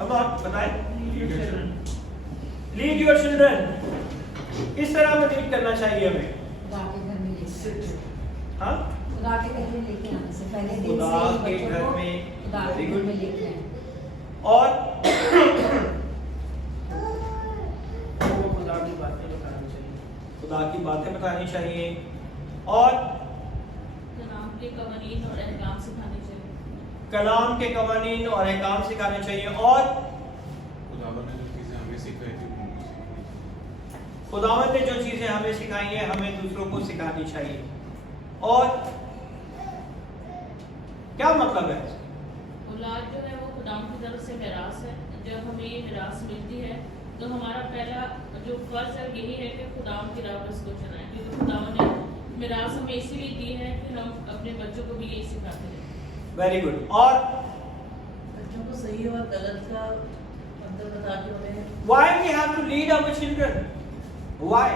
हम आप बताएं। लीड योर चिल्ड्रन, किस तरह में लीड करना चाहिए हमें? खुदा के घर में लेके हाँ, खुदा के घर में लेके आने से पहले दिन खुदा से के बच्चों घर को में, खुदा के very घर good। में लेके आए। और खुदा की बातें बतानी चाहिए। खुदा की बातें बतानी चाहिए और कलाम के कवानीन और अहकाम सिखाने चाहिए। कलाम के कवानीन और अहकाम सिखाने चाहिए और खुदावंद ने जो चीजें हमें सिखाई थी उनको सीखनी चाहिए। खुदावंद ने जो चीजें हमें सिखाई हैं हमें दूसरों को सिखानी चाहिए। और क्या मतलब है? औलाद जो है वो खुदा की तरफ से मिरास है। जब हमें ये मिरास मिलती है तो हमारा पहला जो फर्ज है यही है कि खुदा की राह पर उसको चलाएं, क्योंकि खुदा ने मिरास हमें इसीलिए दी है कि हम अपने बच्चों को भी यही सिखाते हैं। Very good. और बच्चों को सही और गलत का अंतर बता के उन्हें why we have to lead our children? Why?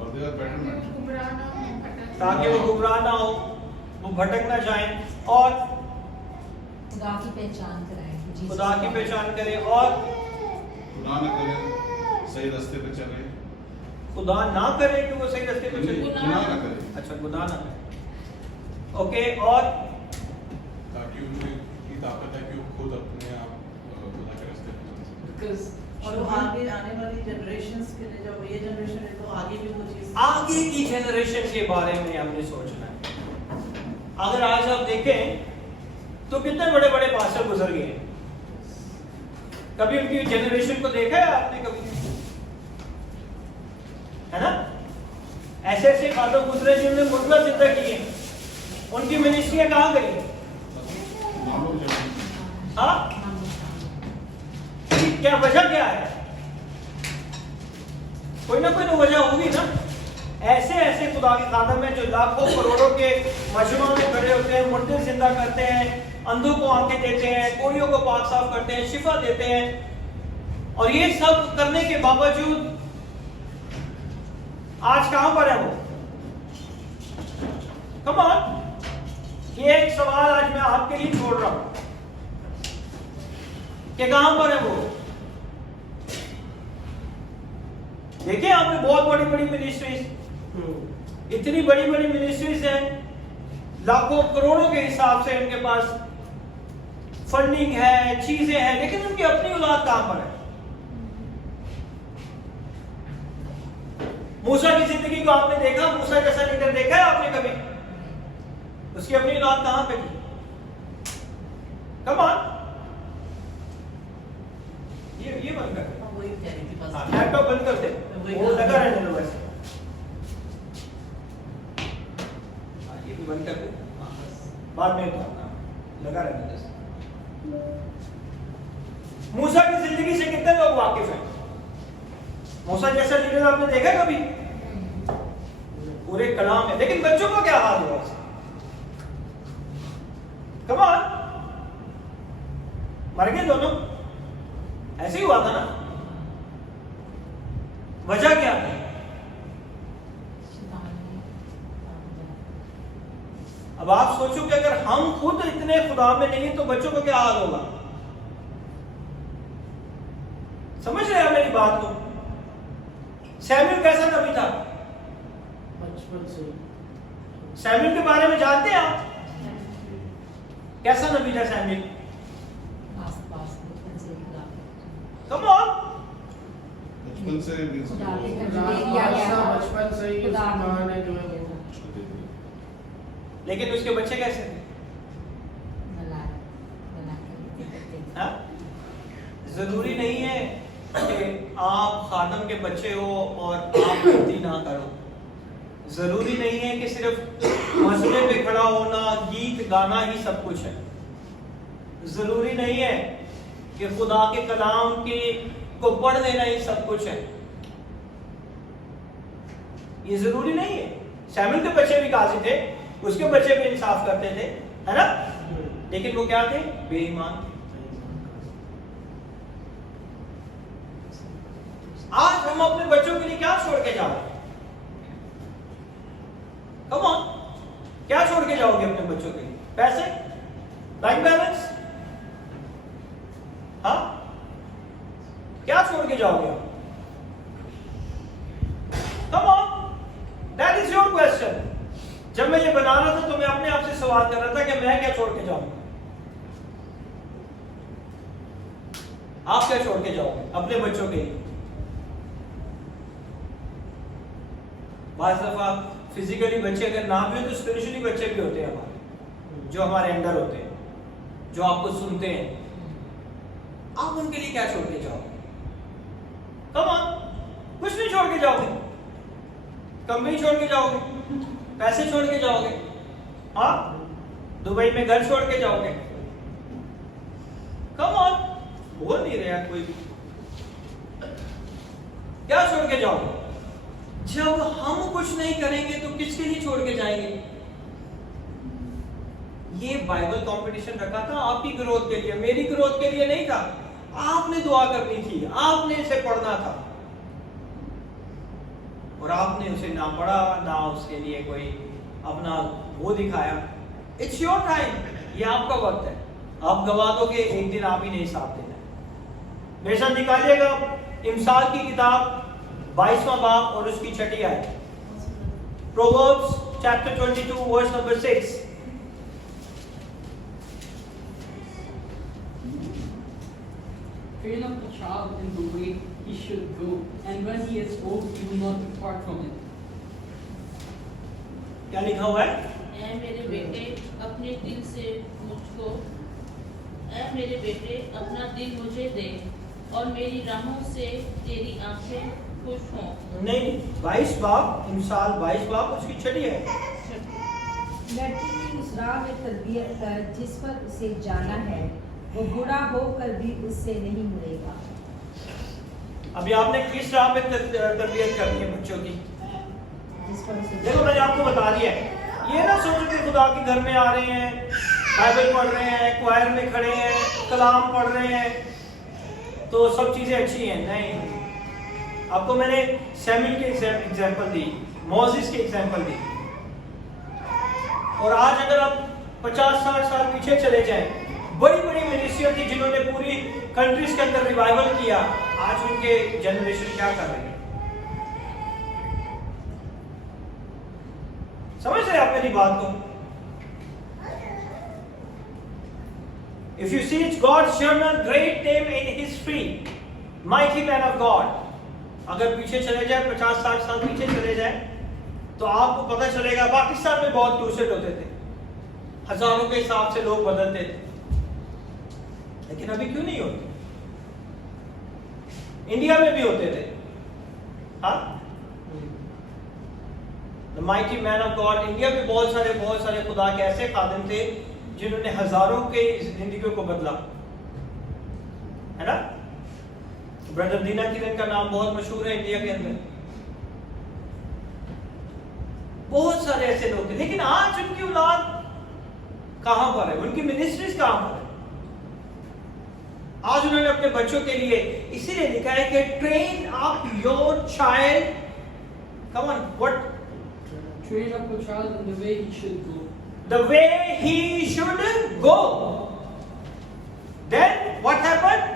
और दे आर बेटर ताकि वो गुमराह ना हो, वो भटक ना जाएं और खुदा की पहचान कराएं कि जीसस खुदा की पहचान करें और खुदा न करे सही रास्ते पे चले, खुदा ना करे कि वो सही रास्ते पे चले। गुनाह न करे, अच्छा, गुनाह ना करे। ओके, और ताकि उनकी ताकत है कि वो खुद अपने आप खुदा के रास्ते पे चल सके। बिकॉज और वो आगे आने वाली जनरेशंस के लिए, जब ये जनरेशन है तो आगे भी वो चीज आगे की जनरेशन के बारे में हमने सोचना है। अगर आज आप देखें तो कितने बड़े बड़े पास्टर गुजर गए हैं। कभी उनकी जनरेशन को देखा है आपने? कभी, है ना? ऐसे ऐसे खातों गुजरे जिन्होंने मुर्दा जिंदा किए, उनकी मिनिस्ट्रियां कहां गई? मालूम जब हाँ, क्या वजह क्या है? कोई ना कोई तो वजह होगी ना। ऐसे ऐसे खुदा के खादम है जो लाखों करोड़ों के मजमा में खड़े होते हैं, मुर्दे जिंदा करते हैं, अंधों को आंखें देते हैं, कोड़ियों को पाक साफ करते हैं, शिफा देते हैं। और ये सब करने के बावजूद आज कहां पर है वो? कम ऑन, ये एक सवाल आज मैं आपके लिए छोड़ रहा हूं कि कहां पर है वो? देखिए, आपने बहुत बड़ी बड़ी मिनिस्ट्रीज, इतनी बड़ी बड़ी मिनिस्ट्रीज हैं, लाखों करोड़ों के हिसाब से उनके पास फंडिंग है, चीजें हैं, लेकिन उनकी अपनी औलाद कहां पर है? मूसा की जिंदगी को आपने देखा? मूसा जैसा लीडर देखा है आपने कभी? उसकी अपनी औलाद कहां पे थी? कम ऑन, ये बंद कर दे, वही कह रही थी बस। लैपटॉप बंद कर दे, वो लगा रहने दो वैसे। ये भी बंद कर दे, बाद में लगा रहने दे। मूसा की जिंदगी से कितने लोग वाकिफ हैं? मूसा जैसा लीडर आपने देखा कभी? पूरे कलाम है, लेकिन बच्चों का क्या हाल हुआ? कम ऑन, मर गए दोनों, ऐसे ही हुआ था ना? वजह क्या है? अब आप सोचो कि अगर हम खुद इतने खुदा में नहीं तो बच्चों का क्या हाल होगा? समझ रहे हैं मेरी बात को? सैमुअल कैसा नबी था? बचपन से सैमुअल के बारे में जानते हैं आप? कैसा नबी था सैमुअल? कम ऑन, बचपन से खुदा के घर में ले लिया गया था। बचपन से ही खुदा उसकी माँ ने जो है ने वो लेकिन उसके बच्चे कैसे थे? हाँ? जरूरी नहीं है कि आप खादम के बच्चे हो और आप गलती ना करो। जरूरी नहीं है कि सिर्फ मसले पे खड़ा होना, गीत गाना ही सब कुछ है। जरूरी नहीं है कि खुदा के कलाम के को पढ़ लेना ही सब कुछ है। ये जरूरी नहीं है। सैमुअल के बच्चे भी काजी थे, उसके बच्चे भी इंसाफ करते थे, है ना? लेकिन वो क्या थे? बेईमान थे। आज हम अपने बच्चों के लिए क्या छोड़ के जा रहे हैं? कम ऑन, क्या छोड़ के जाओगे अपने बच्चों के लिए? पैसे? Bank balance? हाँ, मैं क्या छोड़ के जाऊंगा? आप क्या छोड़ के जाओगे अपने बच्चों के लिए? बाज़ दफा फिजिकली बच्चे अगर ना भी हो तो स्पिरिचुअली बच्चे भी होते हैं हमारे, जो हमारे अंदर होते हैं, जो आपको सुनते हैं। आप उनके लिए क्या छोड़ के जाओगे? कम ऑन, कुछ नहीं छोड़ के जाओगे। कंपनी छोड़ के जाओगे, पैसे छोड़ के जाओगे, हाँ, दुबई में घर छोड़ के जाओगे। कम ऑन, बोल नहीं रहा कोई भी। क्या छोड़ के जाओगे? जब हम कुछ नहीं करेंगे तो किसके लिए छोड़ के जाएंगे? ये बाइबल कंपटीशन रखा था आपकी ग्रोथ के लिए, मेरी ग्रोथ के लिए नहीं था। आपने दुआ करनी थी, आपने इसे पढ़ना था, और आपने उसे ना पढ़ा, ना उसके लिए कोई अपना वो दिखाया। इट्स योर टाइम, ये आपका वक्त है। आप गवा दोगे, एक दिन आप ही नहीं साथ देना। मेरे साथ निकालिएगा इमसाल की किताब 22वां बाब और उसकी 6ठी आयत, Proverbs chapter 22 verse number 6। Train up a child in the way he should go, and when he is old, he will not depart from it. क्या लिखा हुआ है? ऐ मेरे बेटे अपने दिल से मुझको, ऐ मेरे बेटे अपना दिल मुझे दे, और मेरी राहों से तेरी आंखें खुश हों। नहीं, 22 बाब, इमसाल 22 बाब उसकी 6ठी है। लड़की की उस राह में तरबियत कर जिस पर उसे जाना है, वो बूढ़ा होकर भी उससे नहीं मुड़ेगा। अभी आपने किस राह में तरबियत करनी है बच्चों की? जिस पर उसे देखो मैंने आपको बता दिया है। ये ना सोचो कि खुदा के घर में आ रहे हैं, बाइबल पढ़ रहे हैं, क्वायर में खड़े हैं, कलाम पढ़ रहे हैं तो सब चीजें अच्छी हैं। नहीं, आपको मैंने सैमुअल के एग्जांपल दी, मोसेस की एग्जांपल दी, और आज अगर आप 50-60 साल पीछे चले जाएं, बड़ी बड़ी मिनिस्ट्रियां थी जिन्होंने पूरी कंट्रीज के अंदर रिवाइवल किया। आज उनके जनरेशन क्या कर रहे हैं? समझ रहे आप मेरी बात को? If you see, it's God's journal, great name in history, mighty man of God. अगर पीछे चले जाए 50-60 साल पीछे चले जाए तो आपको पता चलेगा पाकिस्तान में बहुत क्रूसेड होते थे, हजारों के हिसाब से लोग बदलते थे, लेकिन अभी क्यों नहीं होते? इंडिया में भी होते थे, हाँ, the mighty man of God. India में बहुत सारे खुदा के ऐसे खादिम थे जिन्होंने हजारों के जिंदगियों को बदला, है ना? ब्रदर दीना किरण का नाम बहुत मशहूर है इंडिया के अंदर। बहुत सारे ऐसे लोग थे, लेकिन आज उनकी औलाद कहां पर है? उनकी मिनिस्ट्रीज कहां पर है? आज उन्होंने अपने बच्चों के लिए इसीलिए लिखा है कि train up your child, come on, what? Train up a child in the way he should go. The way he should go. Then what happened?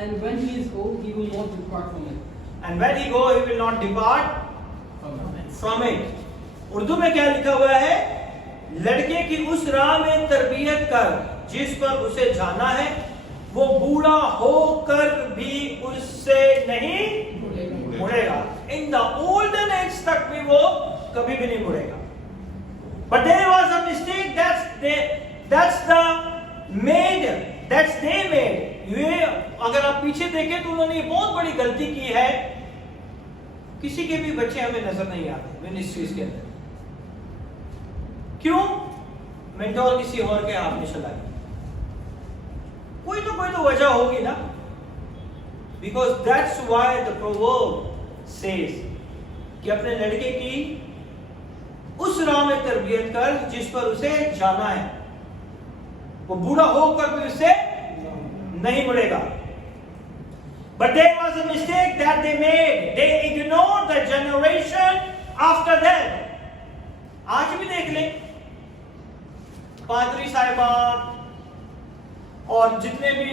And when he is old, he will not depart from it. And when he go, he will not depart from it. Urdu में क्या लिखा हुआ है? लड़के की उस राह में तरबियत कर जिस पर उसे जाना है, वो बूढ़ा होकर भी उससे नहीं मुड़ेगा। इन द ओल्डन एज तक भी वो कभी भी नहीं मुड़ेगा। But there was a mistake that's they made. ये अगर आप पीछे देखें तो उन्होंने बहुत बड़ी गलती की है। किसी के भी बच्चे हमें नजर नहीं आते मिनिस्ट्रीज के अंदर। क्यों? मेंटोर किसी और के हाथ में चला गया। कोई तो वजह होगी ना। Because that's why the proverb says कि अपने लड़के की उस राह में तरबियत कर जिस पर उसे जाना है, वो बूढ़ा होकर भी उससे नहीं मुड़ेगा। But there was a mistake that they made. They ignored the generation after them. आज भी देख लें, पादरी साहिबान और जितने भी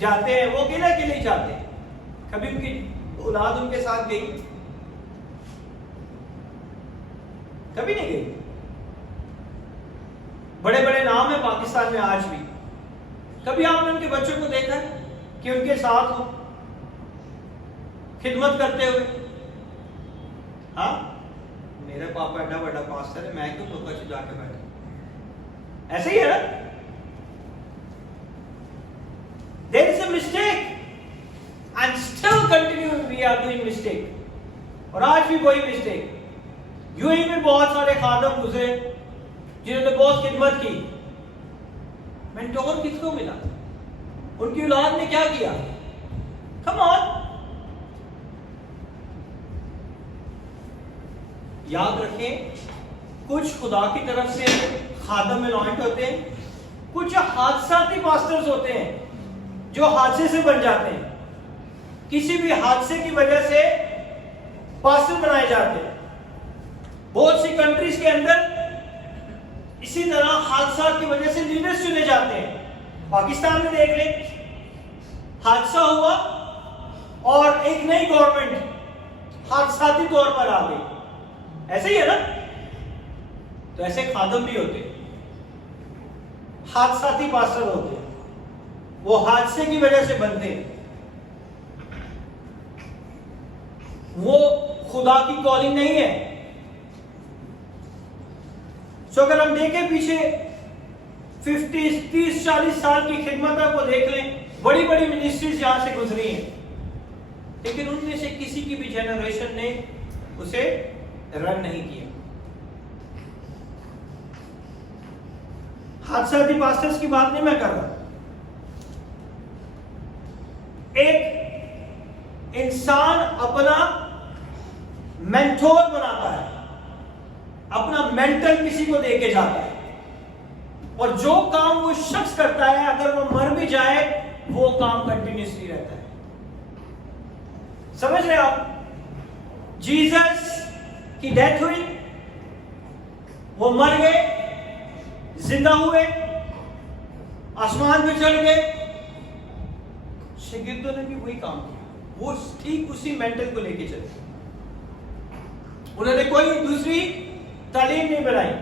जाते हैं वो अकेले ही जाते हैं। कभी उनकी औलाद उनके साथ गई? कभी नहीं गई। बड़े बड़े नाम है पाकिस्तान में आज भी। कभी आपने उनके बच्चों को देखा है कि उनके साथ हो खिदमत करते हुए? हाँ, मेरे पापा एडा बड़ा पास्टर है, मैं क्यों धोखा से जाके बैठा? ऐसे ही है ना? There is a mistake and still continue we are doing mistake, और आज भी वही मिस्टेक। यूएई में बहुत सारे खादम गुजरे जिन्होंने बहुत खिदमत की, मेंटोर किसको मिला? उनकी औलाद ने क्या किया? कम ऑन, याद रखें, कुछ खुदा की तरफ से खादम अलॉइंट होते हैं, कुछ हादसाती पास्टर्स होते हैं जो हादसे से बन जाते हैं। किसी भी हादसे की वजह से पास्टर बनाए जाते हैं। बहुत सी कंट्रीज के अंदर इसी तरह हादसा की वजह से लीडर्स चुने जाते हैं। पाकिस्तान में देख लें, हादसा हुआ और एक नई गवर्नमेंट हादसाती तौर पर आ गई। ऐसे ही है ना? तो ऐसे खादम भी होते हैं, हादसाती पास्टर होते हैं, वो हादसे की वजह से बनते हैं। वो खुदा की कॉलिंग नहीं है। सो अगर हम देखें पीछे 50, 30, 40 साल की खिदमत को देख लें, बड़ी बड़ी मिनिस्ट्रीज यहां से गुजरी हैं, लेकिन उनमें से किसी की भी जनरेशन ने उसे रन नहीं किया। हादसाती पास्टर्स की बात नहीं मैं कर रहा। एक इंसान अपना मेंटोर बनाता है, अपना मेंटर किसी को देके जाता है, और जो काम वो शख्स करता है अगर वो मर भी जाए वो काम कंटिन्यूसली रहता है। समझ रहे हो आप? जीसस की डेथ हुई, वो मर गए, जिंदा हुए, आसमान पे चढ़ गए, शागिर्दों ने भी वही काम किया। वो ठीक उसी मेंटल को लेके चले, उन्होंने कोई दूसरी तालीम नहीं बनाई।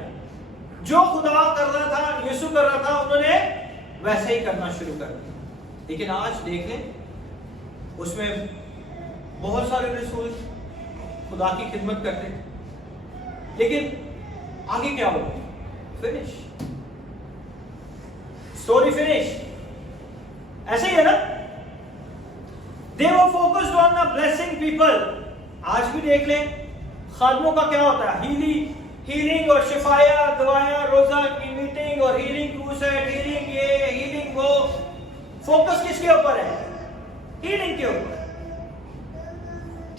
जो खुदा कर रहा था, यीशु कर रहा था, उन्होंने वैसे ही करना शुरू कर दिया। लेकिन आज देखें, उसमें बहुत सारे रसूल खुदा की खिदमत करते, लेकिन आगे क्या हो? Finish, story finish. ऐसे ही है ना? They were focused on the blessing people। आज भी देख लें, खादमों का क्या होता है? हीलिंग और शिफाया, दवाया, रोजा की मीटिंग और हीलिंग क्रूसेड, हीलिंग ये, हीलिंग वो। फोकस किसके ऊपर है? हीलिंग के ऊपर,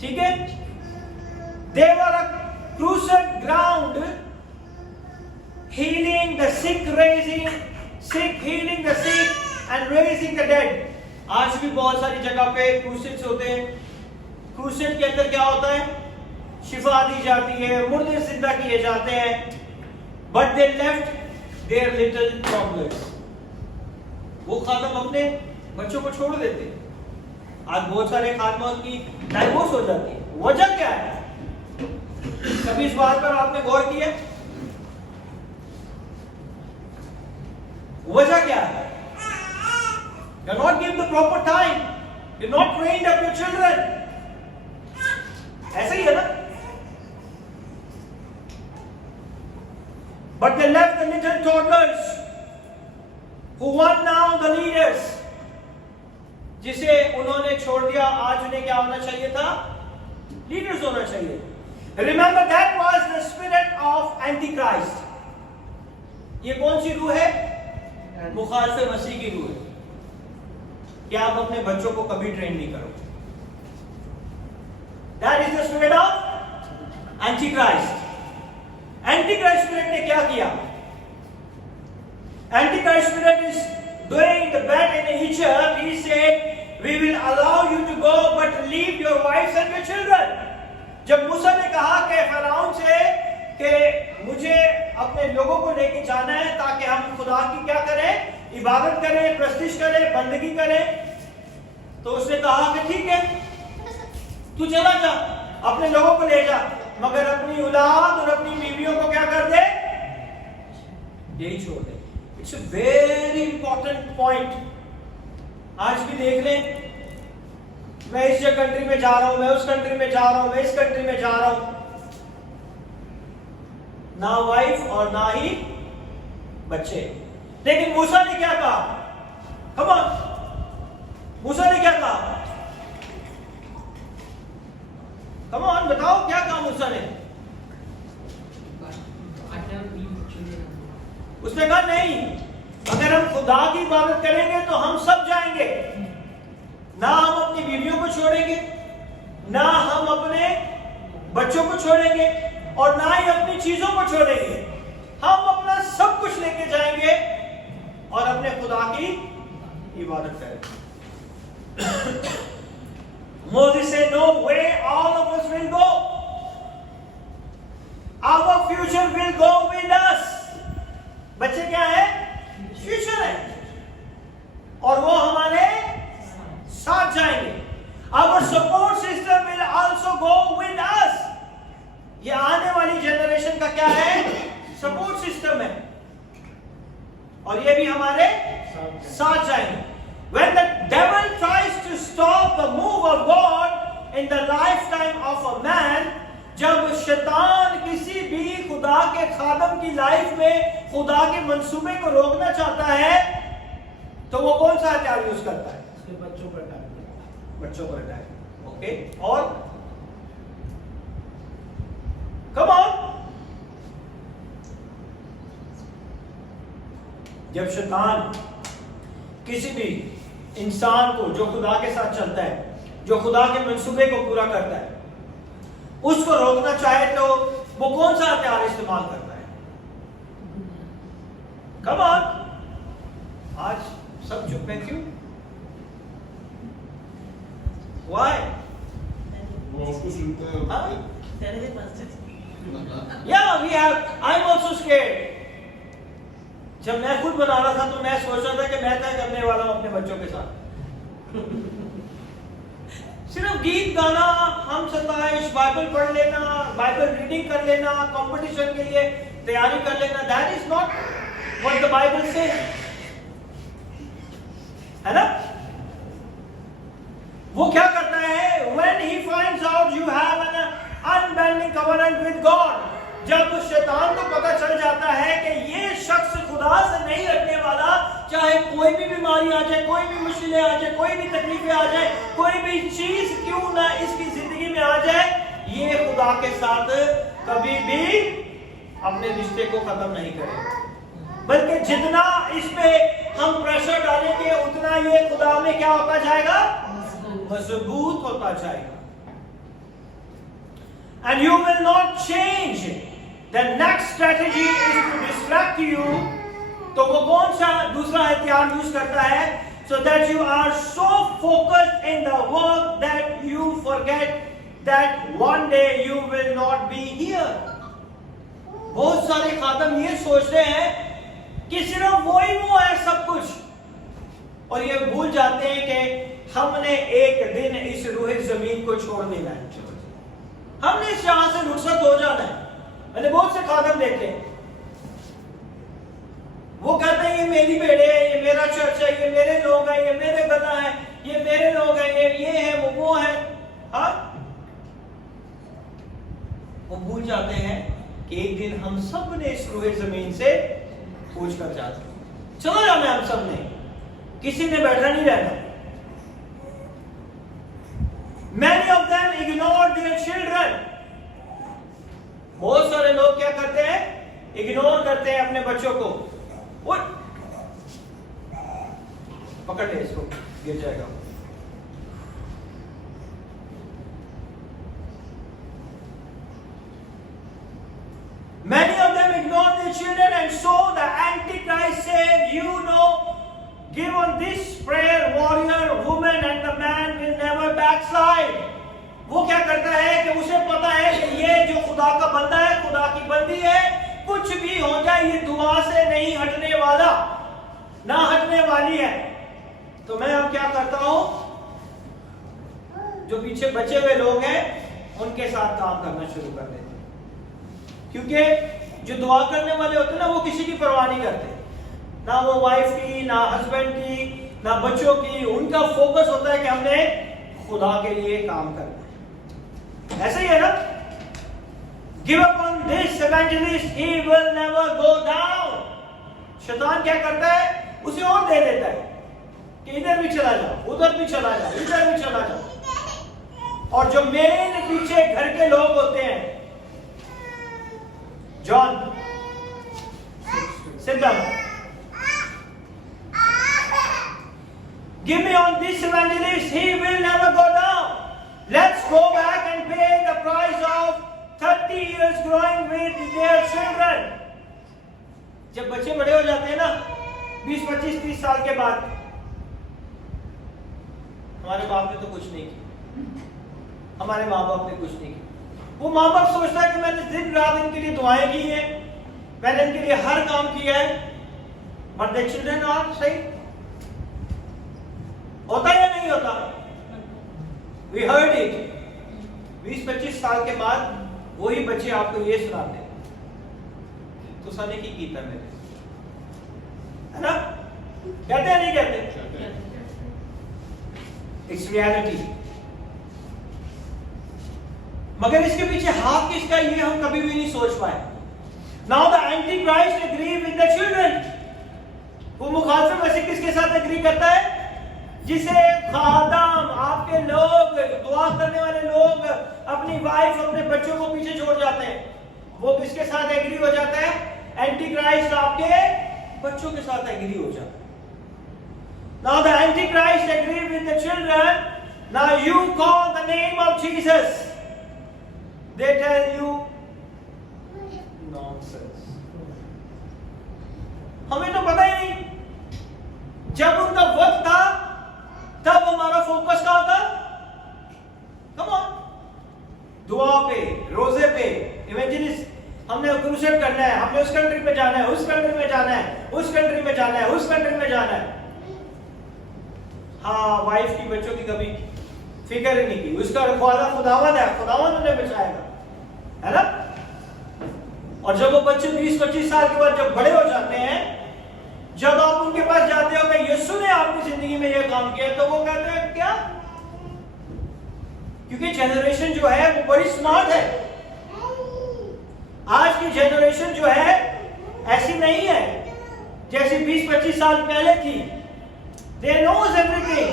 ठीक है? They were a crusade ground, healing the sick, healing the sick and raising the dead। आज भी बहुत सारी जगह पे क्रूसेड्स होते हैं। क्रूसेड के अंदर क्या होता है? शिफा दी जाती है, मुर्दे जिंदा किए जाते हैं। But they left there little problems. वो खादम अपने बच्चों को छोड़ देते हैं। आज बहुत सारे खादमों की डाइवोर्स हो जाती है। वजह क्या है? कभी इस बात पर आपने गौर किया? वजह क्या है? You not give the proper time. You not trained up your children. ऐसे ही है ना? But they left the little toddlers who were now the leaders. जिसे उन्होंने छोड़ दिया, आज उन्हें क्या होना चाहिए था? लीडर्स होना चाहिए। Remember that was the spirit of Antichrist. ये कौन सी रूह है? मुखालिफ मसीह की रूह है कि आप अपने बच्चों को कभी ट्रेन नहीं करो। That is the spirit of Antichrist. Antichrist spirit ने क्या किया? Antichrist spirit is doing the bad in Egypt. He said, "We will allow you to go, but leave your wives and your children." जब मूसा ने कहा कि फराउन से कि मुझे अपने लोगों को लेके जाना है ताकि हम खुदा की क्या करें? इबादत करें, प्रस्तिश करें, बंदगी करें, तो उसने कहा कि ठीक है, तू चला जा, अपने लोगों को ले जा, मगर अपनी औलाद और अपनी बीवियों को क्या कर दे? यही छोड़ दें। It's a very important point. आज भी देख लें, मैं इस कंट्री में जा रहा हूं, मैं उस कंट्री में जा रहा हूं, मैं इस कंट्री में जा रहा हूं, ना वाइफ और ना ही बच्चे। लेकिन मूसा ने क्या कहा? कम ऑन, मूसा ने क्या कहा? कम ऑन, बताओ क्या कहा मूसा ने? I cannot leave the children. उसने कहा नहीं, अगर हम खुदा की इबादत करेंगे तो हम सब जाएंगे। ना हम अपनी बीवियों को छोड़ेंगे, ना हम अपने बच्चों को छोड़ेंगे, और ना ही अपनी चीजों को छोड़ेंगे। हम अपना सब कुछ लेके जाएंगे और अपने खुदा की इबादत करेंगे। Moses said, no way, all of us will go. Our future will go with us. बच्चे क्या है? फ्यूचर है, और वो हमारे साथ जाएंगे। Our support system will also go with us. ये आने वाली जनरेशन का क्या है? सपोर्ट सिस्टम है, और ये भी हमारे साथ जाएंगे। When the devil tries to stop the move of God in the lifetime of a man, जब शैतान किसी भी खुदा के खादम की लाइफ में खुदा के मंसूबे को रोकना चाहता है, तो वो कौन सा हथियार यूज करता है? उसके बच्चों पर अटैक। बच्चों पर अटैक। ओके, और कम ऑन, जब शैतान किसी भी इंसान को जो खुदा के साथ चलता है, जो खुदा के मंसूबे को पूरा करता है, उसको रोकना चाहे तो वो कौन सा हथियार इस्तेमाल करता है? कम ऑन, आज सब चुप हैं, क्यों? Why? वो उसको सुनते हैं। हाँ? Tell the pastor. Yeah, we have. I'm also scared. जब मैं खुद बना रहा था तो मैं सोच रहा था कि मैं क्या करने वाला हूं अपने बच्चों के साथ। सिर्फ गीत गाना, हम सताइश, बाइबल पढ़ लेना, बाइबल रीडिंग कर लेना, कंपटीशन के लिए तैयारी कर लेना, that is not what the Bible says, है ना? वो क्या करता है? When he finds out you have an unbending covenant with God, जब शैतान को पता चल जाता है कि ये शख्स खुदा से नहीं हटने वाला, चाहे कोई भी बीमारी आ जाए, कोई भी मुश्किलें आ जाए, कोई भी तकलीफें आ जाए, कोई भी चीज क्यों ना इसकी जिंदगी में आ जाए, ये खुदा के साथ कभी भी अपने रिश्ते को खत्म नहीं करेगा। बल्कि जितना इस पे हम प्रेशर डालेंगे उतना ये खुदा में क्या होता जाएगा? मजबूत होता जाएगा। And you will not change. The next strategy is to distract you. तो वो कौन सा दूसरा हथियार यूज करता है? So that you are so focused in the work that you forget that one day you will not be here. बहुत सारे खादम ये सोचते हैं कि सिर्फ वो है सब कुछ, और ये भूल जाते हैं कि हमने एक दिन इस रूह जमीन को छोड़ देना है, हमने इस जहां से रुखसत हो जाना है। मैंने बहुत से खादम देखे, वो कहते हैं ये मेरी भेड़े है, ये मेरा चर्च है, ये मेरे लोग हैं, ये मेरे गधा है, ये मेरे लोग हैं, ये है, वो है। हाँ, वो भूल जाते हैं कि एक दिन हम सब ने इस रूह जमीन से पूछ कर जाते, चलो जाना हम सब ने, किसी ने बैठा नहीं रहना। Many of them ignore their children. बहुत सारे लोग क्या करते हैं? इग्नोर करते हैं अपने बच्चों को। उठ, पकड़ ले इसको, गिर जाएगा। Many of them ignore their children, and so the Antichrist said, you know, given this prayer warrior, woman and the man will never backslide. वो क्या करता है कि उसे पता है कि ये जो खुदा का बंदा है, खुदा की बंदी है, कुछ भी हो जाए ये दुआ से नहीं हटने वाला, ना हटने वाली है। तो मैं अब क्या करता हूं, जो पीछे बचे हुए लोग हैं उनके साथ काम करना शुरू कर देते हैं, क्योंकि जो दुआ करने वाले होते हैं ना, वो किसी की परवाह नहीं करते, ना वो वाइफ की, ना हस्बैंड की, ना बच्चों की। उनका फोकस होता है कि हमने खुदा के लिए काम करना है। ऐसे ही है ना, give up on this evangelist, he will never go down. शैतान क्या करता है, उसे और दे देता है कि इधर भी चला जाओ, उधर भी चला जाओ, इधर भी चला जाओ। और जो मेन पीछे घर के लोग होते हैं, जॉन सिद्धम, give me on this evangelist, he will never go down. Let's go back and pay the price of 30 years growing with their children. जब बच्चे बड़े हो जाते हैं ना, 20, 25, 30 साल के बाद, हमारे बाप ने तो कुछ नहीं किया, हमारे माँ बाप ने कुछ नहीं किया। वो माँ बाप सोचता है कि मैंने दिन रात इनके लिए दुआएं की हैं, मैंने इनके लिए हर काम किया है, बट द चिल्ड्रन आर सही। होता या नहीं होता? We heard it. 20-25 साल के बाद वही बच्चे आपको ये सुनाते हैं, तो सने की कीता मेरे, है ना? कहते हैं नहीं कहते? It's reality. मगर इसके पीछे हाथ किसका, ये हम कभी भी नहीं सोच पाए। Now the Antichrist agree with the children. वो मुखालफत में से किसके साथ एग्री करता है? जिसे खादम, आपके लोग, दुआ करने वाले लोग अपनी वाइफ, अपने बच्चों को पीछे छोड़ जाते हैं, वो किसके साथ एग्री हो जाता है? एंटीक्राइस्ट आपके बच्चों के साथ एग्री हो जाता है। Now the Antichrist agree with the children. Now you call the name of Jesus. They tell you nonsense. हमें तो पता ही नहीं, जब उनका वक्त था तब हमारा फोकस कहां था? कम ऑन, दुआ पे, रोजे पे, इवेंजलिस्ट, हमने क्रूसेड करना है, हमने उस कंट्री पे जाना है, उस कंट्री में जाना है, उस कंट्री में जाना है, उस कंट्री में जाना है। हाँ, वाइफ की, बच्चों की कभी फिक्र ही नहीं की, उसका रखवाला खुदावंद है, खुदावंद उन्हें बचाएगा, है ना? और जब वो बच्चे 20-25 साल के बाद जब बड़े हो जाते हैं, जब आप उनके पास जाते हो कि यीशु ने आपकी जिंदगी में यह काम किया, तो वो कहते हैं क्या? क्योंकि जनरेशन जो है वो बड़ी स्मार्ट है। आज की जनरेशन जो है ऐसी नहीं है जैसी 20-25 साल पहले थी। They knows everything.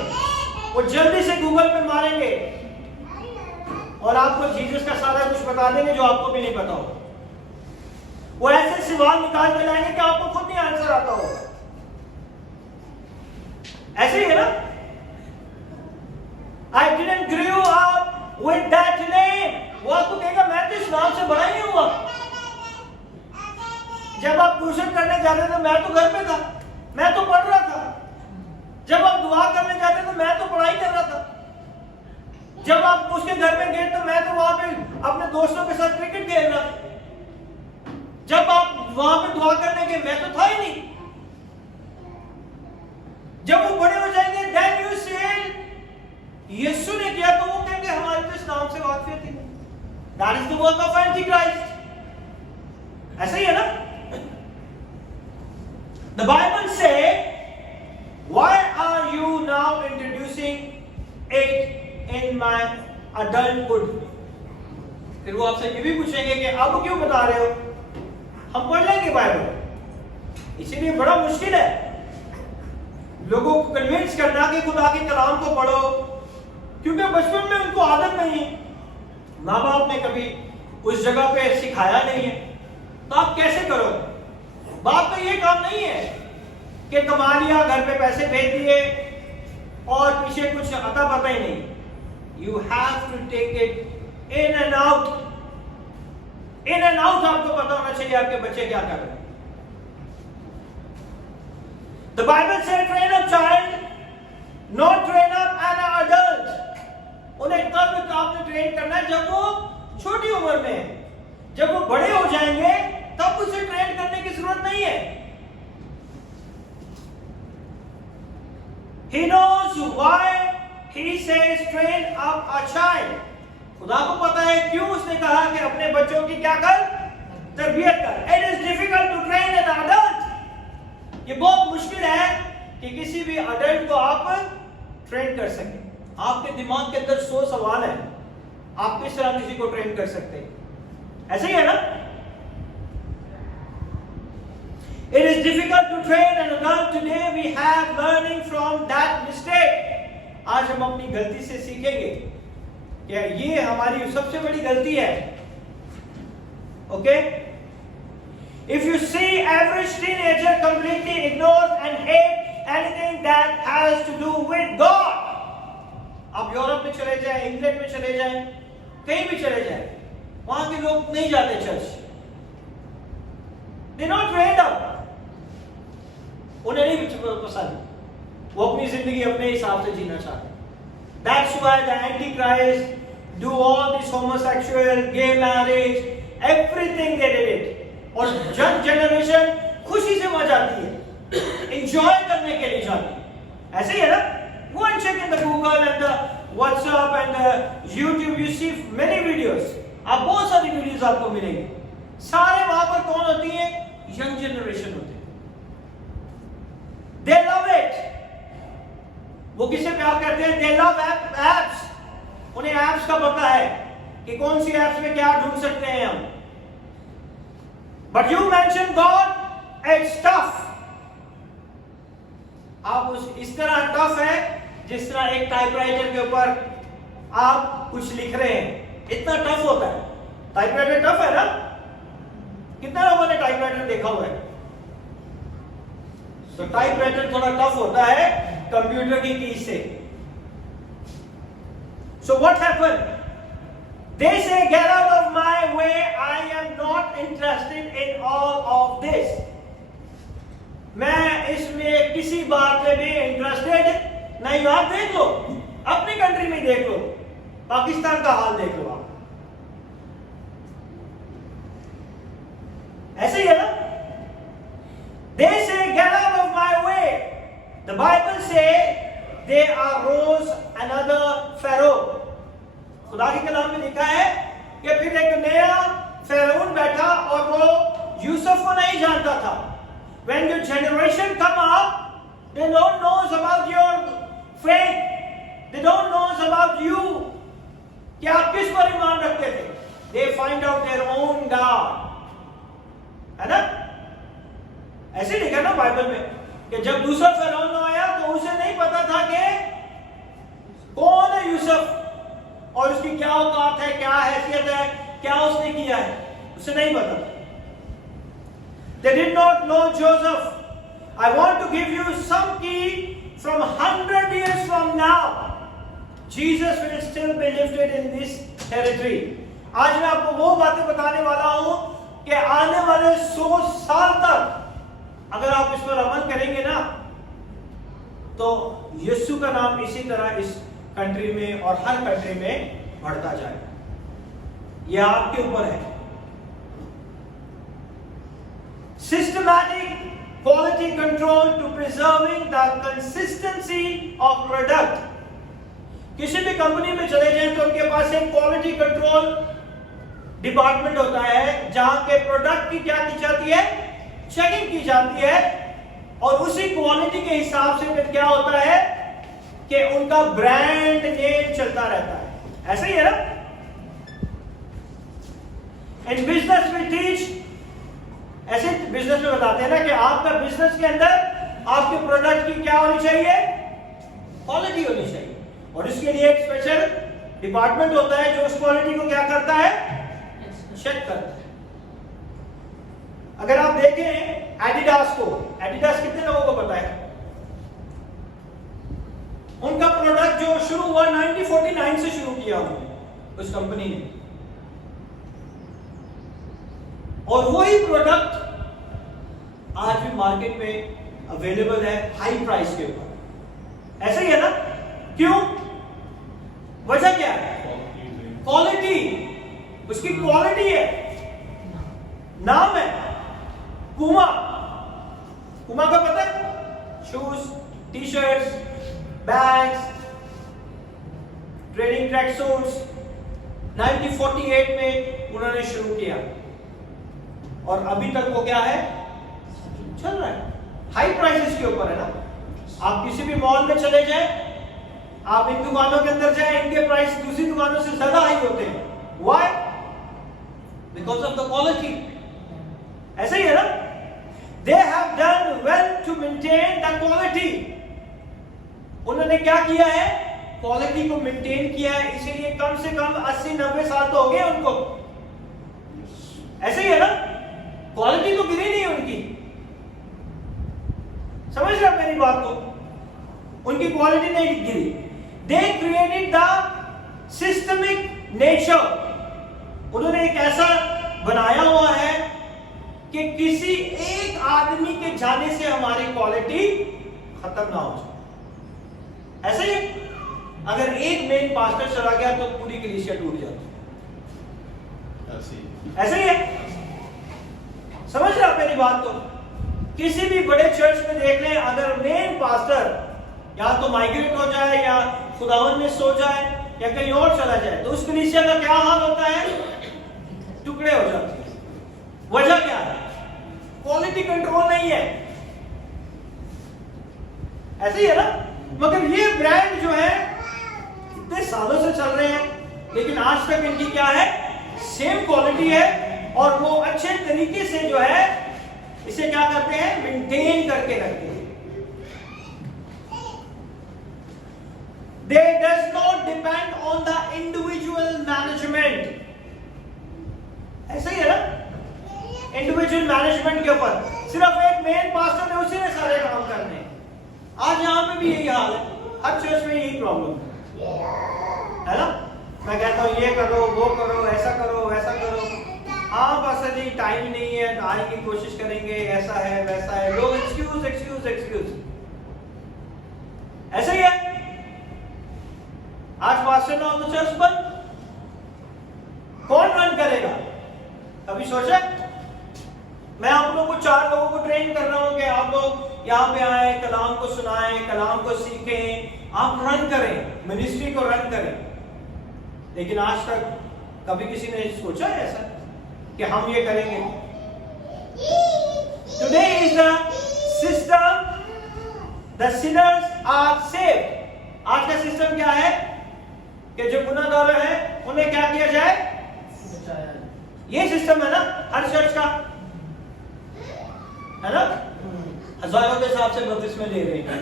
वो जल्दी से गूगल पे मारेंगे और आपको जीसस का सारा कुछ बता देंगे जो आपको भी नहीं पता हो। वो ऐसे सवाल निकाल के लाएंगे कि आपको खुद नहीं आंसर आता होगा। ऐसे ही है ना? I didn't grow up with that name. वो आपको कहेगा मैं तो इस नाम से बड़ा ही नहीं हुआ। जब आप ट्यूशन करने जाते थे मैं तो घर पे था, मैं तो पढ़ रहा था। जब आप दुआ करने जाते तो मैं तो पढ़ाई कर रहा था। जब आप उसके घर में गए तो मैं तो वहां पे अपने दोस्तों के साथ क्रिकेट खेल रहा था। जब आप वहां पे दुआ करने गए मैं तो था ही नहीं। जब वो बड़े हो जाएंगे then you say यीशु ने किया, तो वो कहेंगे हमारे तो इस नाम से वाकफियत ही नहीं। That is the work of Antichrist. ऐसा ही है ना? The Bible say, why are you now introducing it in my adulthood? फिर वो आपसे ये भी पूछेंगे कि अब क्यों बता रहे हो? हम पढ़ लेंगे बाइबल। इसीलिए बड़ा मुश्किल है लोगों को कन्विंस करना कि खुदा के कलाम को पढ़ो, क्योंकि बचपन में उनको आदत नहीं है, माँ बाप ने कभी उस जगह पे सिखाया नहीं है, तो आप कैसे करोगे? बात तो ये काम नहीं है कि कमा लिया, घर पे पैसे भेज दिए और पीछे कुछ अता पता ही नहीं। You have to take it in and out. In and out आपको पता होना चाहिए आपके बच्चे क्या कर रहे हैं। The Bible says train up child, not train up an adult. उन्हें कब आपने ट्रेन करना है? जब वो छोटी उम्र में है। जब वो बड़े हो जाएंगे तब उसे ट्रेन करने की जरूरत नहीं है। He knows why he says train up a child. खुदा को पता है क्यों उसने कहा कि अपने बच्चों की क्या कर? तरबियत कर। It is difficult to train an adult. ये बहुत मुश्किल है कि किसी भी अडल्ट को आप ट्रेन कर सकें। आपके दिमाग के अंदर 100 सवाल है, आप किस तरह किसी को ट्रेन कर सकते हैं? ऐसे ही है ना? It is difficult to train an adult. Today we have learning from that mistake. आज हम अपनी गलती से सीखेंगे कि ये हमारी सबसे बड़ी गलती है। Okay? If you see average teenager completely ignores and hate anything that has to do with God. आप यूरोप में चले जाएं, इंग्लैंड में चले जाएं, कहीं भी चले जाएं, वहां के लोग नहीं जाते church. They're not trained up. उन्हें नहीं पसंद, वो अपनी जिंदगी अपने हिसाब से जीना चाहते। That's why the Antichrist do all this homosexual, gay marriage, everything they did it. और जन जनरेशन खुशी से वहां जाती है, एंजॉय करने के लिए जाती है। ऐसे ही है ना? Go and check in the Google and the WhatsApp and the YouTube. You see many videos. आप बहुत सारी वीडियोस आपको मिलेंगी। सारे वहां पर कौन होती है? यंग जनरेशन होती है। They love it. वो किससे प्यार करते हैं? They love apps. उन्हें apps का पता है कि कौन सी apps में क्या ढूंढ सकते हैं हम। But you mention God, it's tough. आप इस तरह टफ है जिस तरह एक टाइपराइटर के ऊपर आप कुछ लिख रहे हैं, इतना टफ होता है। टाइपराइटर टफ है ना? कितने लोगों ने टाइपराइटर देखा हुआ है? तो टाइपराइटर थोड़ा टफ होता है कंप्यूटर की की से। So what happened? They say, get out of my way. I am not interested in all of this. मैं इसमें किसी बात में भी इंटरेस्टेड नहीं। आप देख लो, अपनी कंट्री में देख लो, पाकिस्तान का हाल देख लो आप। ऐसे ही है ना? They say, get out of my way. The Bible say they arose another Pharaoh. खुदा के कलाम में लिखा है कि फिर एक नया फेरोन बैठा और वो यूसुफ को नहीं जानता था। When your generation come up, they don't know about your faith. They don't know about you. कि आप किस पर ईमान रखते थे? They find out their own God. है ना? ऐसे लिखा ना बाइबल में कि जब दूसरा फिरौन आया तो उसे नहीं पता था कि कौन है यूसुफ और उसकी क्या औकात है, क्या हैसियत है, क्या उसने किया है, उसे नहीं पता था। They did not know Joseph. I want to give you some key from 100 years from now. Jesus will still be lifted in this territory. आज मैं आपको वो बातें बताने वाला हूं कि आने वाले 100 साल तक अगर आप इस पर अमल करेंगे ना तो यीशु का नाम इसी तरह इस कंट्री में और हर कंट्री में बढ़ता जाएगा। यह आपके ऊपर है। Systematic quality control to preserving the consistency of product. किसी भी कंपनी में चले जाएं तो उनके पास एक क्वालिटी कंट्रोल डिपार्टमेंट होता है जहां के प्रोडक्ट की क्या की जाती है, चेकिंग की जाती है और उसी क्वालिटी के हिसाब से फिर क्या होता है कि उनका ब्रांड नेम चलता रहता है। ऐसा ही है ना? इन बिजनेस में टीच, ऐसे बिजनेस में बताते हैं ना कि आपका बिजनेस के अंदर आपके प्रोडक्ट की क्या होनी चाहिए, क्वालिटी होनी चाहिए और इसके लिए एक स्पेशल डिपार्टमेंट होता है जो उस क्वालिटी को क्या करता है, चेक करता है। अगर आप देखें एडिडास को, एडिडास कितने लोगों को पता है? उनका प्रोडक्ट जो शुरू हुआ 1949 से शुरू किया उन्होंने उस कंपनी ने और वही प्रोडक्ट आज भी मार्केट में अवेलेबल है हाई प्राइस के ऊपर। ऐसा ही है ना? क्यों? वजह क्या है? क्वालिटी, उसकी क्वालिटी है, नाम है पुमा। पुमा का पता है? Shoes, T shirts, bags, training track suits 1948 में उन्होंने शुरू किया। और अभी तक वो क्या है, चल रहा है। हाई प्राइसेस के ऊपर है ना। आप किसी भी मॉल में चले जाएं, आप इन दुकानों के अंदर जाएं, इनके प्राइस दूसरी दुकानों से ज्यादा हाई होते हैं। Why? Because of the quality. ऐसा ही है ना। They have done well to maintain the quality. उन्होंने क्या किया है, क्वालिटी को मेंटेन किया है, इसीलिए कम से कम 80-90 साल तो हो गए उनको। ऐसे ही है ना। क्वालिटी तो गिरी नहीं उनकी, समझ रहे आप मेरी बात को? उनकी क्वालिटी नहीं गिरी। They created the systemic nature. उन्होंने एक ऐसा बनाया हुआ है कि किसी एक आदमी के जाने से हमारी क्वालिटी खत्म ना हो जाए। ऐसे ही अगर एक मेन पास्टर चला गया तो पूरी कलीसिया टूट जाती है। ऐसे ही है, समझ रहे आप मेरी बात को? किसी भी बड़े चर्च में देख लें, अगर मेन पास्टर या तो माइग्रेट हो जाए या खुदावन में सो जाए या कहीं और चला जाए तो उस कलीसिया का क्या हाल होता है, टुकड़े हो जाते हैं। वजह क्या है? क्वालिटी कंट्रोल नहीं है। ऐसे ही है ना। मगर ये ब्रांड जो है इतने सालों से चल रहे हैं, लेकिन आज तक इनकी क्या है, सेम क्वालिटी है, और वो अच्छे तरीके से जो है इसे क्या करते हैं, मेंटेन करके रखते हैं। They does not depend on the individual management. ऐसा ही है ना। इंडिविजुअल मैनेजमेंट के ऊपर सिर्फ एक मेन पास्टर ने, उसी ने सारे काम करने हैं। आज यहाँ पे भी यही हाल है, हर चर्च में यही प्रॉब्लम है ना। मैं कहता हूँ ये करो, वो करो, ऐसा करो, वैसा करो। हाँ पास्टर जी टाइम ही नहीं है, आने की कोशिश करेंगे, ऐसा है वैसा है, लोग एक्सक्यूज एक्सक्यूज एक्सक्यूज। ऐसा ही है। आज पास्टर ना हो तो चर्च बंद, कौन रन करेगा? कभी सोचा? मैं आप लोगों को 4 लोगों को ट्रेन कर रहा हूं कि आप लोग यहाँ पे आए, कलाम को सुनाएं, कलाम को सीखें, आप रन करें, मिनिस्ट्री को रन करें। लेकिन आज तक कभी किसी ने सोचा है ऐसा कि हम ये करेंगे? Today is the system, the sinners are saved. आज का सिस्टम क्या है कि जो गुनाहगार हैं उन्हें क्या किया जाए, ये सिस्टम है ना हर चर्च का, है ना। हजारों के हिसाब से बपतिस्मे ले रहे हैं,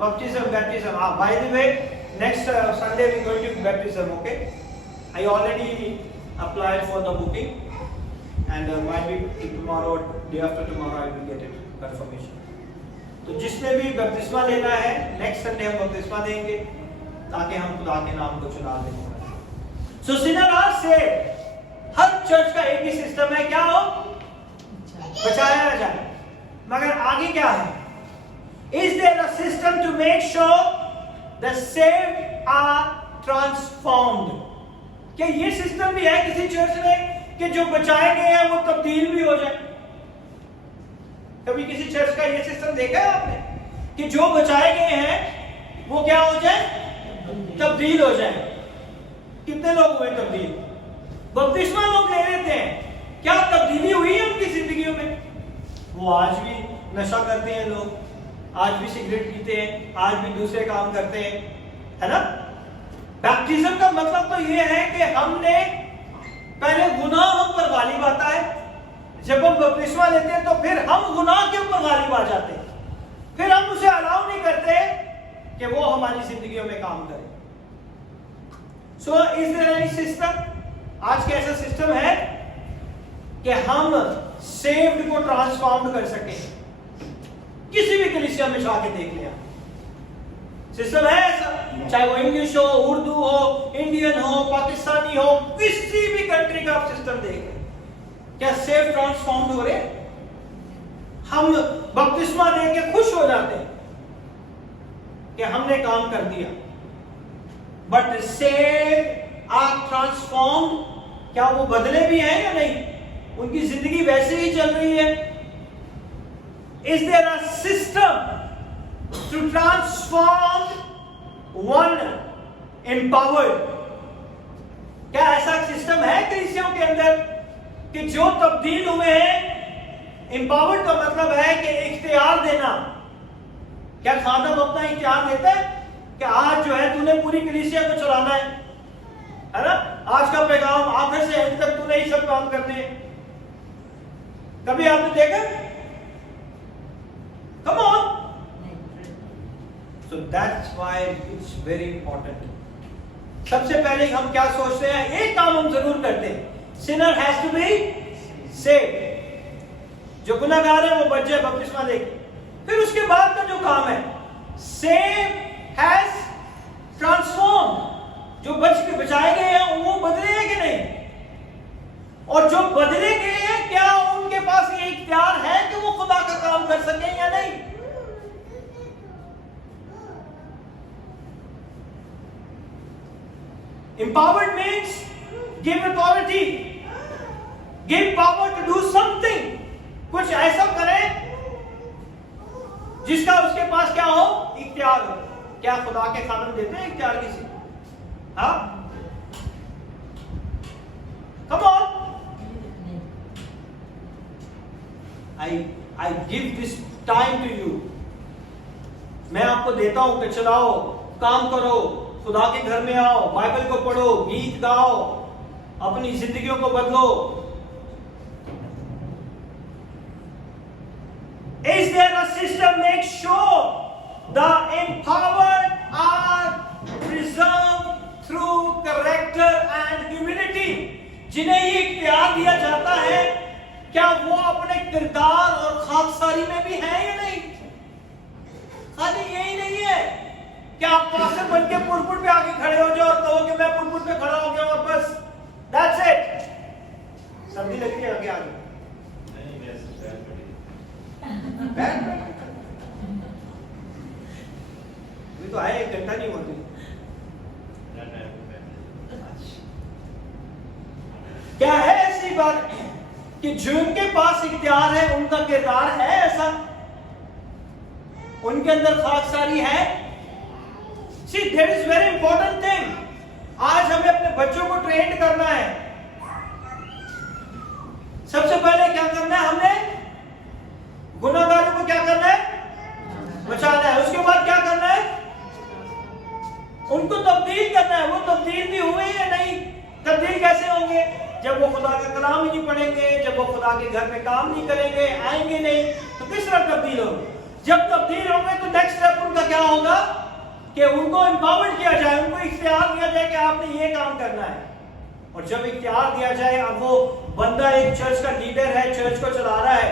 baptism. By the way next Sunday we going to baptism, okay. I already applied for the booking and might be tomorrow, day after tomorrow I will get it confirmation. तो जिसने भी बपतिस्मा लेना है नेक्स्ट संडे हम बपतिस्मा देंगे ताकि हम खुदा के नाम को चुना दें। So sinner are saved. हर चर्च का एक ही सिस्टम है, क्या हो, बचाया ना जाए। मगर आगे क्या है? Is there a system to make sure the saved are transformed? क्या ये सिस्टम भी है किसी चर्च में कि जो बचाए गए हैं वो तब्दील भी हो जाए? कभी किसी चर्च का ये सिस्टम देखा है आपने कि जो बचाए गए हैं वो क्या हो जाए, तब्दील हो जाए? कितने लोग हुए तब्दील? बपतिस्मा लोग ले लेते हैं, क्या तब्दीली हुई है उनकी जिंदगियों में? वो आज भी नशा करते हैं, लोग आज भी सिगरेट पीते हैं, आज भी दूसरे काम करते हैं, है ना। बैप्टिज्म का मतलब तो ये है कि हमने पहले गुनाह हम पर गालिब आता है, जब हम बपतिस्मा लेते हैं तो फिर हम गुनाह के ऊपर गालिब आ जाते हैं, फिर हम उसे अलाउ नहीं करते कि वो हमारी जिंदगियों में काम करे। So is there any system? आज का ऐसा सिस्टम है कि हम सेव्ड को ट्रांसफॉर्म कर सके? किसी भी कलीसिया में जाके देख लिया सिस्टम है ऐसा, चाहे वो इंग्लिश हो, उर्दू हो, इंडियन हो, पाकिस्तानी हो, किसी भी कंट्री का आप सिस्टम देख लें, क्या सेव ट्रांसफॉर्म हो रहे? हम बपतिस्मा दे के खुश हो जाते हैं कि हमने काम कर दिया, बट सेव आर ट्रांसफॉर्म, क्या वो बदले भी हैं या नहीं? उनकी जिंदगी वैसे ही चल रही है? Is there a system to transform one empowered? क्या ऐसा सिस्टम है कलीसियाओं के अंदर कि जो तब्दील हुए हैं एम्पावर्ड का मतलब है कि इख्तियार देना। क्या खादम अपना इख्तियार देता है कि आज जो है तूने पूरी कलीसिया को चलाना है ना, आज का पैगाम आखिर से अंत तक तूने ये सब काम करने हैं? कभी आपने देखा? Come on. So that's why it's very important. सबसे पहले हम क्या सोचते हैं, एक काम हम जरूर करते हैं, sinner has to be saved. जो गुनाहगार है वो बच जाए, बपतिस्मा लेके। फिर उसके बाद का जो काम है, save has transformed. जो बचाए गए हैं वो बदले हैं कि नहीं? और जो बदले गए हैं क्या उनके पास ये इख्तियार है कि वो खुदा का काम कर सकें या नहीं? Empowered means give authority, give power to do something. कुछ ऐसा करें जिसका उसके पास क्या हो, इख्तियार हो। क्या खुदा के खानम देते हैं इख्तियार किसी? हाँ? Come on. I give this time to you. मैं आपको देता हूं कि चलाओ, काम करो, खुदा के घर में आओ, बाइबल को पढ़ो, गीत गाओ, अपनी जिंदगियों को बदलो। Is there a system make sure the empowered are preserved through character and humility? जिन्हें ये इख्तियार दिया जाता है, क्या वो अपने किरदार और खाकसारी में भी हैं या नहीं? खाली यही नहीं है क्या आप पास्टर बन के पुरपुट पे आके खड़े हो जाओ और कहो कि मैं पुरपुट पे खड़ा हो गया और बस दैट्स इट। सर्दी लगती है आगे आगे अभी तो आए 1 घंटा नहीं होती। क्या है ऐसी बात कि जिनके पास इख्तियार है उनका किरदार है ऐसा, उनके अंदर खाकसारी है? See, there is very important thing. आज हमें अपने बच्चों को ट्रेन करना है। सबसे पहले क्या करना है, हमने गुनाहगारों को क्या करना है, बचाना है। उसके बाद क्या करना है, उनको तब्दील करना है। वो तब्दील भी हुए या नहीं? तब्दील कैसे होंगे? जब वो खुदा का कलाम ही नहीं पढ़ेंगे, जब वो खुदा के घर में काम नहीं करेंगे, आएंगे नहीं, तो किस तरह तब्दील होंगे? जब तब्दील होंगे तो नेक्स्ट स्टेप उनका क्या होगा कि उनको एम्पावर्ड किया जाए, उनको इख्तियार दिया जाए कि आपने ये काम करना है। और जब इख्तियार दिया जाए, अब वो बंदा एक चर्च का लीडर है, चर्च को चला रहा है,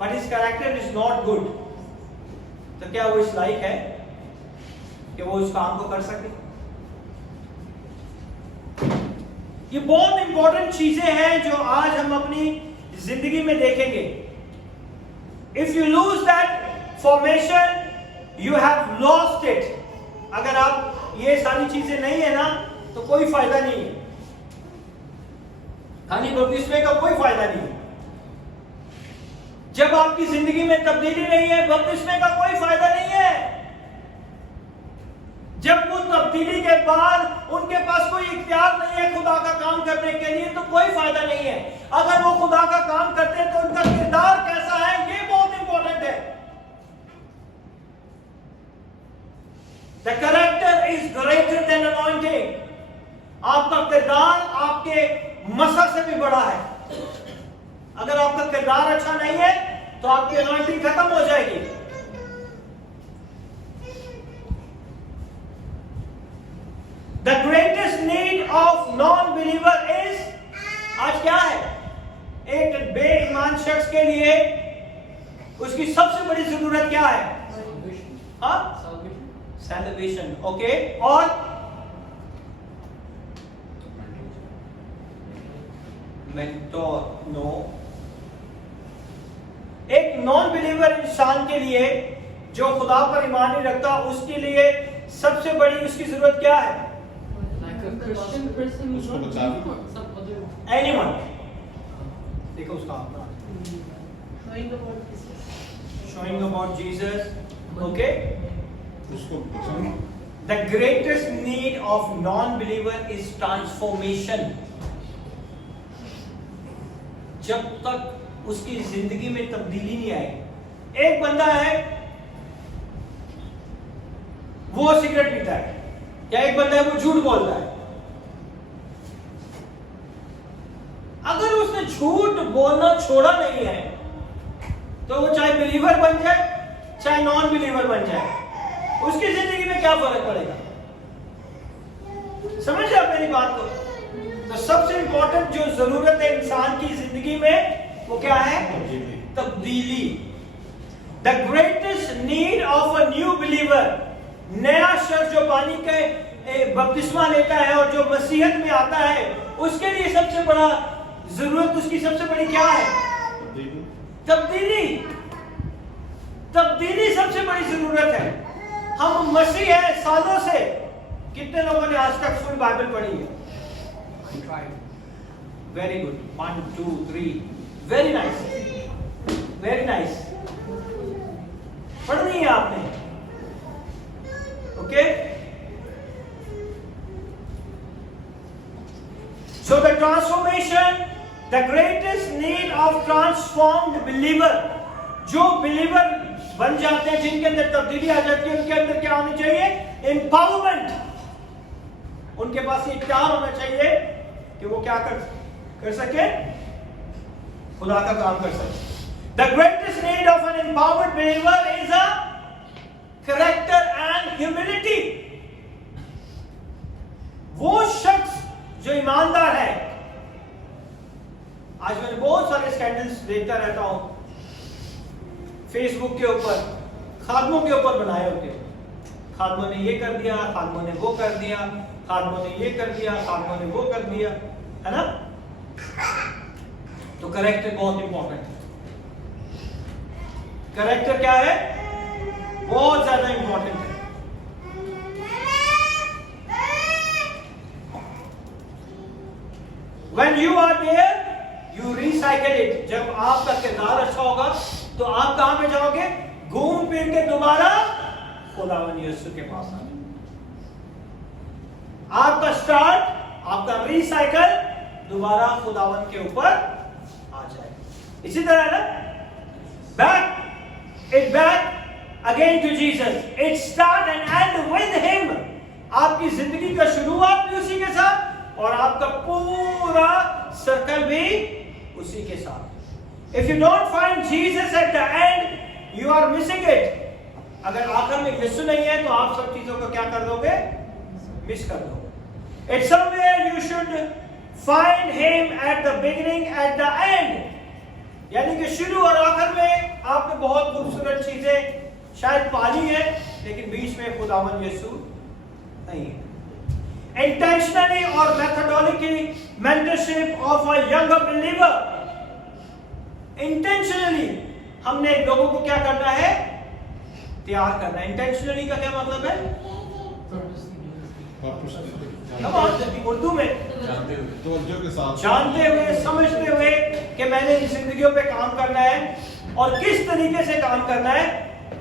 but his character is not good, तो क्या वो इस लायक है कि वो उस काम को कर सके? ये बहुत इंपॉर्टेंट चीजें हैं जो आज हम अपनी जिंदगी में देखेंगे। If you lose that formation, you have lost it. अगर आप ये सारी चीजें नहीं है ना, तो कोई फायदा नहीं है, खाली बपतिस्मे का कोई फायदा नहीं है। जब आपकी जिंदगी में तब्दीली नहीं है, बपतिस्मे का कोई फायदा नहीं है। जब वो तब्दीली के बाद उनके पास कोई इख्तियार नहीं है खुदा का काम करने के लिए, तो कोई फायदा नहीं है। अगर वो खुदा का काम करते हैं तो उनका किरदार कैसा है, ये बहुत इंपॉर्टेंट है। The character is greater than anointing. आपका किरदार आपके मसा से भी बड़ा है। अगर आपका किरदार अच्छा नहीं है तो आपकी anointing खत्म हो जाएगी। The greatest need of non-believer is, आज क्या है? एक बेईमान शख्स के लिए उसकी सबसे बड़ी जरूरत क्या है? हाँ? Salvation, okay. और मेंटोर, नो। एक नॉन बिलीवर इंसान के लिए जो खुदा पर ईमान नहीं रखता, उसके लिए सबसे बड़ी उसकी जरूरत क्या है? Like a Christian person who's उसको not बचा Jew or some other. Anyone. देखो उसका अपना showing about Jesus, okay? उसको बचाना। The greatest need of non-believer is transformation. जब तक उसकी जिंदगी में तब्दीली नहीं आएगी। एक बंदा है वो सिगरेट पीता है, या एक बंदा है वो झूठ बोलता है। अगर उसने झूठ बोलना छोड़ा नहीं है तो वो चाहे बिलीवर बन जाए चाहे नॉन बिलीवर बन जाए, उसकी जिंदगी में क्या फर्क पड़ेगा? समझ आप मेरी बात को? तो सबसे इंपॉर्टेंट जो जरूरत है इंसान की जिंदगी में वो क्या है? तब्दीली। The greatest need of a new believer, नया शख्स जो पानी के बपतिस्मा लेता है और जो मसीहत में आता है, उसके लिए सबसे बड़ा जरूरत, उसकी सबसे बड़ी क्या है? तब्दीली। तब्दीली सबसे बड़ी जरूरत है। हम मसीह है सालों से, कितने लोगों ने आज तक फुल बाइबल पढ़ी है? Very good, 1 2 3, very nice, very nice. पढ़नी है आपने, okay? So the transformation, the greatest need of transformed believer, जो बिलीवर बन जाते हैं, जिनके अंदर तब्दीली आ जाती है, उनके अंदर क्या होनी चाहिए? एम्पावरमेंट। उनके पास ये इख्तियार होना चाहिए कि वो क्या कर सके? खुदा का काम कर सके। The greatest need of an empowered believer is a character and humility. वो शख्स जो ईमानदार है, आज मैंने बहुत सारे स्कैंडल्स देखता रहता हूं फेसबुक के ऊपर, खादमों के ऊपर बनाए होते हैं। खादमों ने ये कर दिया, खादमों ने वो कर दिया, खादमों ने ये कर दिया, खादमों ने वो कर दिया, है ना? तो कैरेक्टर बहुत इंपॉर्टेंट है। कैरेक्टर क्या है? बहुत ज्यादा इंपॉर्टेंट है। When you are there, you recycle it. जब आपका किरदार अच्छा होगा तो आप कहां पे जाओगे? घूम फिर के दोबारा खुदावंद यीशु के पास आए। आपका स्टार्ट, आपका रिसाइकल दोबारा खुदावंद के ऊपर आ जाए। इसी तरह ना, back again to Jesus, it start and end with him. आपकी जिंदगी का शुरुआत भी उसी के साथ और आपका पूरा सर्कल भी उसी के साथ। If you don't find Jesus at the end, you are missing it. अगर आखिर में यीशु नहीं है तो आप सब चीजों को क्या कर दोगे? मिस कर दोगे। It's somewhere you should find him at the beginning, at the end. यानी कि शुरू और आखिर में आपने बहुत खूबसूरत चीजें शायद पाली है, लेकिन बीच में खुदावंद यीशु नहीं है। Intentionally or methodically mentorship of a younger believer. Intentionally हमने लोगों को क्या करना है? तैयार करना है। इंटेंशनली का क्या मतलब है? उर्दू में जानते हुए समझते हुए कि मैंने इन जिंदगियों पे काम करना है और किस तरीके से काम करना है,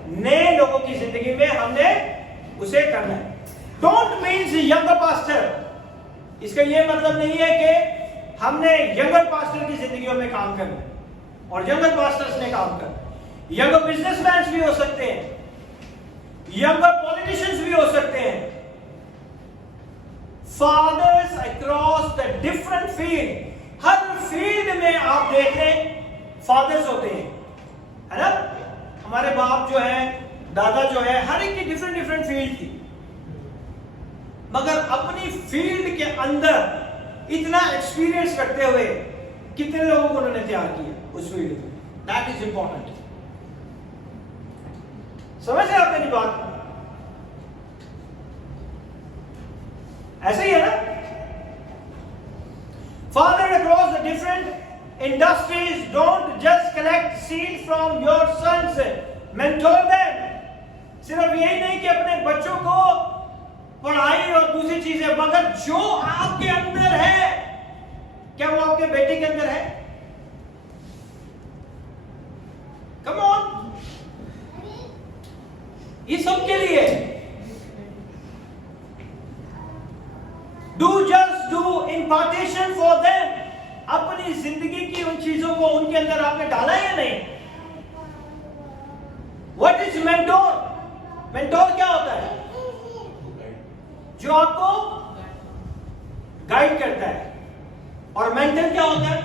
नए लोगों की जिंदगी में हमने उसे करना है। डोंट मीन्स यंगर पास्टर, इसका यह मतलब नहीं है कि हमने यंगर पास्टर की जिंदगियों में काम करना है और यंगर पास्टर्स ने काम करना। यंगर बिजनेसमैन भी हो सकते हैं, यंगर पॉलिटिशियंस भी हो सकते हैं। Fathers across the different field, हर फील्ड में आप देख लें फादर्स होते हैं, है ना? हमारे बाप जो है, दादा जो है, हर एक की डिफरेंट फील्ड थी, मगर अपनी फील्ड के अंदर इतना एक्सपीरियंस रखते हुए कितने लोगों को उन्होंने तैयार किया उस फील्ड में। That is important. समझ रहे आप मेरी बात? ऐसे ही है ना? Father across the different industries, don't just collect seed from your sons, mentor them. सिर्फ यही नहीं कि अपने बच्चों को पढ़ाई और दूसरी चीजें, मगर जो आपके अंदर है, क्या वो आपके बेटे के अंदर है? कम ऑन, ये सबके लिए। Do just do impartation for them. अपनी जिंदगी की उन चीजों को उनके अंदर आपने डाला है या नहीं? What is mentor? मेंटोर क्या होता है? जो आपको गाइड करता है। और मेंटल क्या होता है?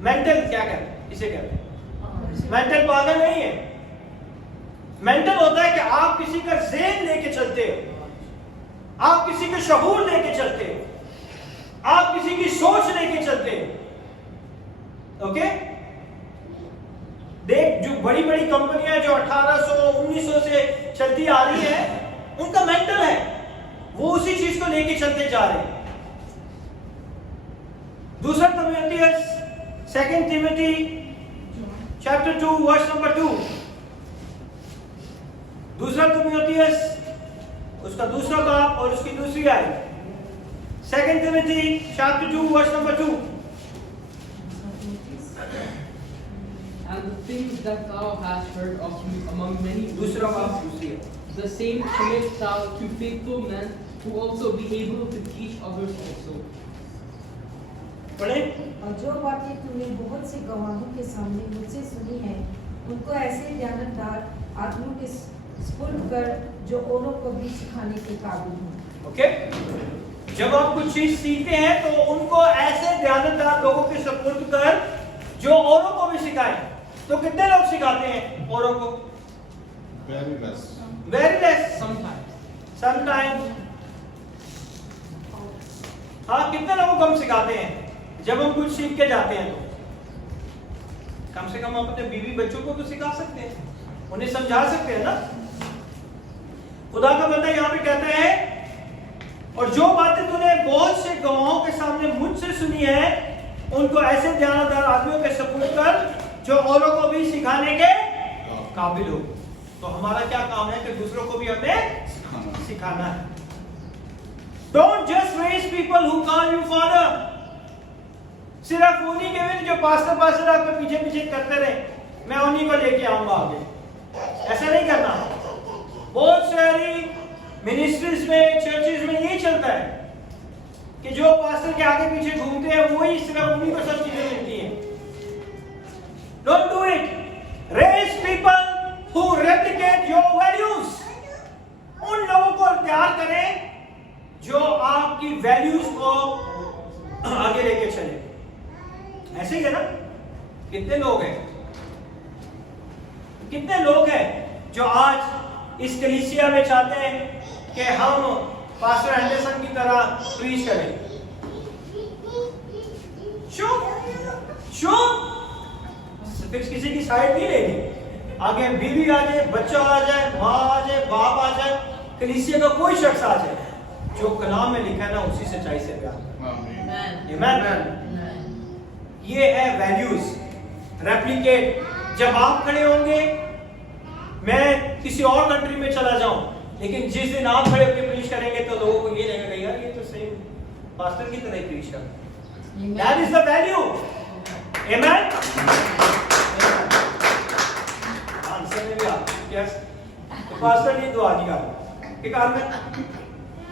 मेंटल क्या कहते हैं? इसे कहते हैं मेंटल पागल नहीं है। मेंटल होता है कि आप किसी का ज़हन लेके चलते हो, आप किसी का शऊर लेके चलते हो, आप किसी की सोच लेके चलते हो। ओके? देख, जो बड़ी बड़ी कंपनियां जो 1800 1900 से चलती आ रही है, उनका मेंटल है, वो उसी चीज को लेके चलते जा रहे हैं। दूसरा तिमोथेयुस 2 Timothy chapter 2 verse number 2। दूसरा तिमोथेयुस उसका दूसरा बाब और उसकी दूसरी आयत। 2 Timothy chapter 2 verse number 2। And the things that thou hast heard of me among many दूसरा बाब दूसरी है। the same commit thou to faithful men who also be able to teach others also. पढ़े? और जो बातें तूने बहुत से गवाहों के सामने मुझसे सुनी है, उनको ऐसे ध्यानदार आदमियों के स्पुर्द कर जो औरों को भी सिखाने के काबिल हों। ओके? जब आप कुछ चीज सीखते हैं तो उनको ऐसे ध्यानदार लोगों के सुपुर्द कर जो औरों को भी सिखाएं। तो कितने लोग सिखाते हैं औरों को? Very less. Very less, Sometimes. Sometimes. हाँ, कितने लोगों को हम सिखाते हैं? जब हम कुछ सीख के जाते हैं तो कम से कम हम अपने बीवी बच्चों को तो सिखा सकते हैं, उन्हें समझा सकते हैं ना। खुदा का बंदा यहाँ पे कहते हैं, और जो बातें तूने बहुत से गवाहों के सामने मुझसे सुनी है, उनको ऐसे ध्यानदार आदमियों के सपुर्द कर जो औरों को भी सिखाने के काबिल हो। तो हमारा क्या काम है कि दूसरों को भी हमें सिखाना है। Don't just raise people who call you father। सिर्फ उन्हीं के भी जो पास्टर आपके पीछे पीछे करते रहे, मैं उन्हीं को लेके आऊंगा आगे, ऐसा नहीं करना। बहुत सारी मिनिस्ट्रीज में, चर्चेज में यही चलता है कि जो पास्टर के आगे पीछे घूमते हैं वही सिर्फ उन्हीं को सब चीजें मिलती हैं। Don't do it। Raise people who replicate your values। उन लोगों को तैयार करें जो आपकी वैल्यूज को आगे लेके चले। ऐसे ही है ना? कितने लोग हैं, कितने लोग हैं जो आज इस कलीसिया में चाहते हैं कि हम पास्टर एंडरसन की तरह प्रीच करें। फिक्स किसी की साइड नहीं लेनी। आगे बीवी आ जाए, बच्चा आ जाए, माँ आ जाए, बाप आ जाए, कलीसिया का कोई शख्स आ जाए, जो कलाम में लिखा है ना उसी सच्चाई से प्यार। ये है वैल्यूज। रेप्लिकेट। जब आप खड़े होंगे, मैं किसी और कंट्री में चला जाऊं, लेकिन जिस दिन आप खड़े होकर प्रीच करेंगे तो लोगों को ये लगेगा यार ये तो सेम पास्टर की तरह ही प्रीच कर। That is the value. Amen. Answer में भी आप यस, तो पास्टर ने दुआ की कर के काम में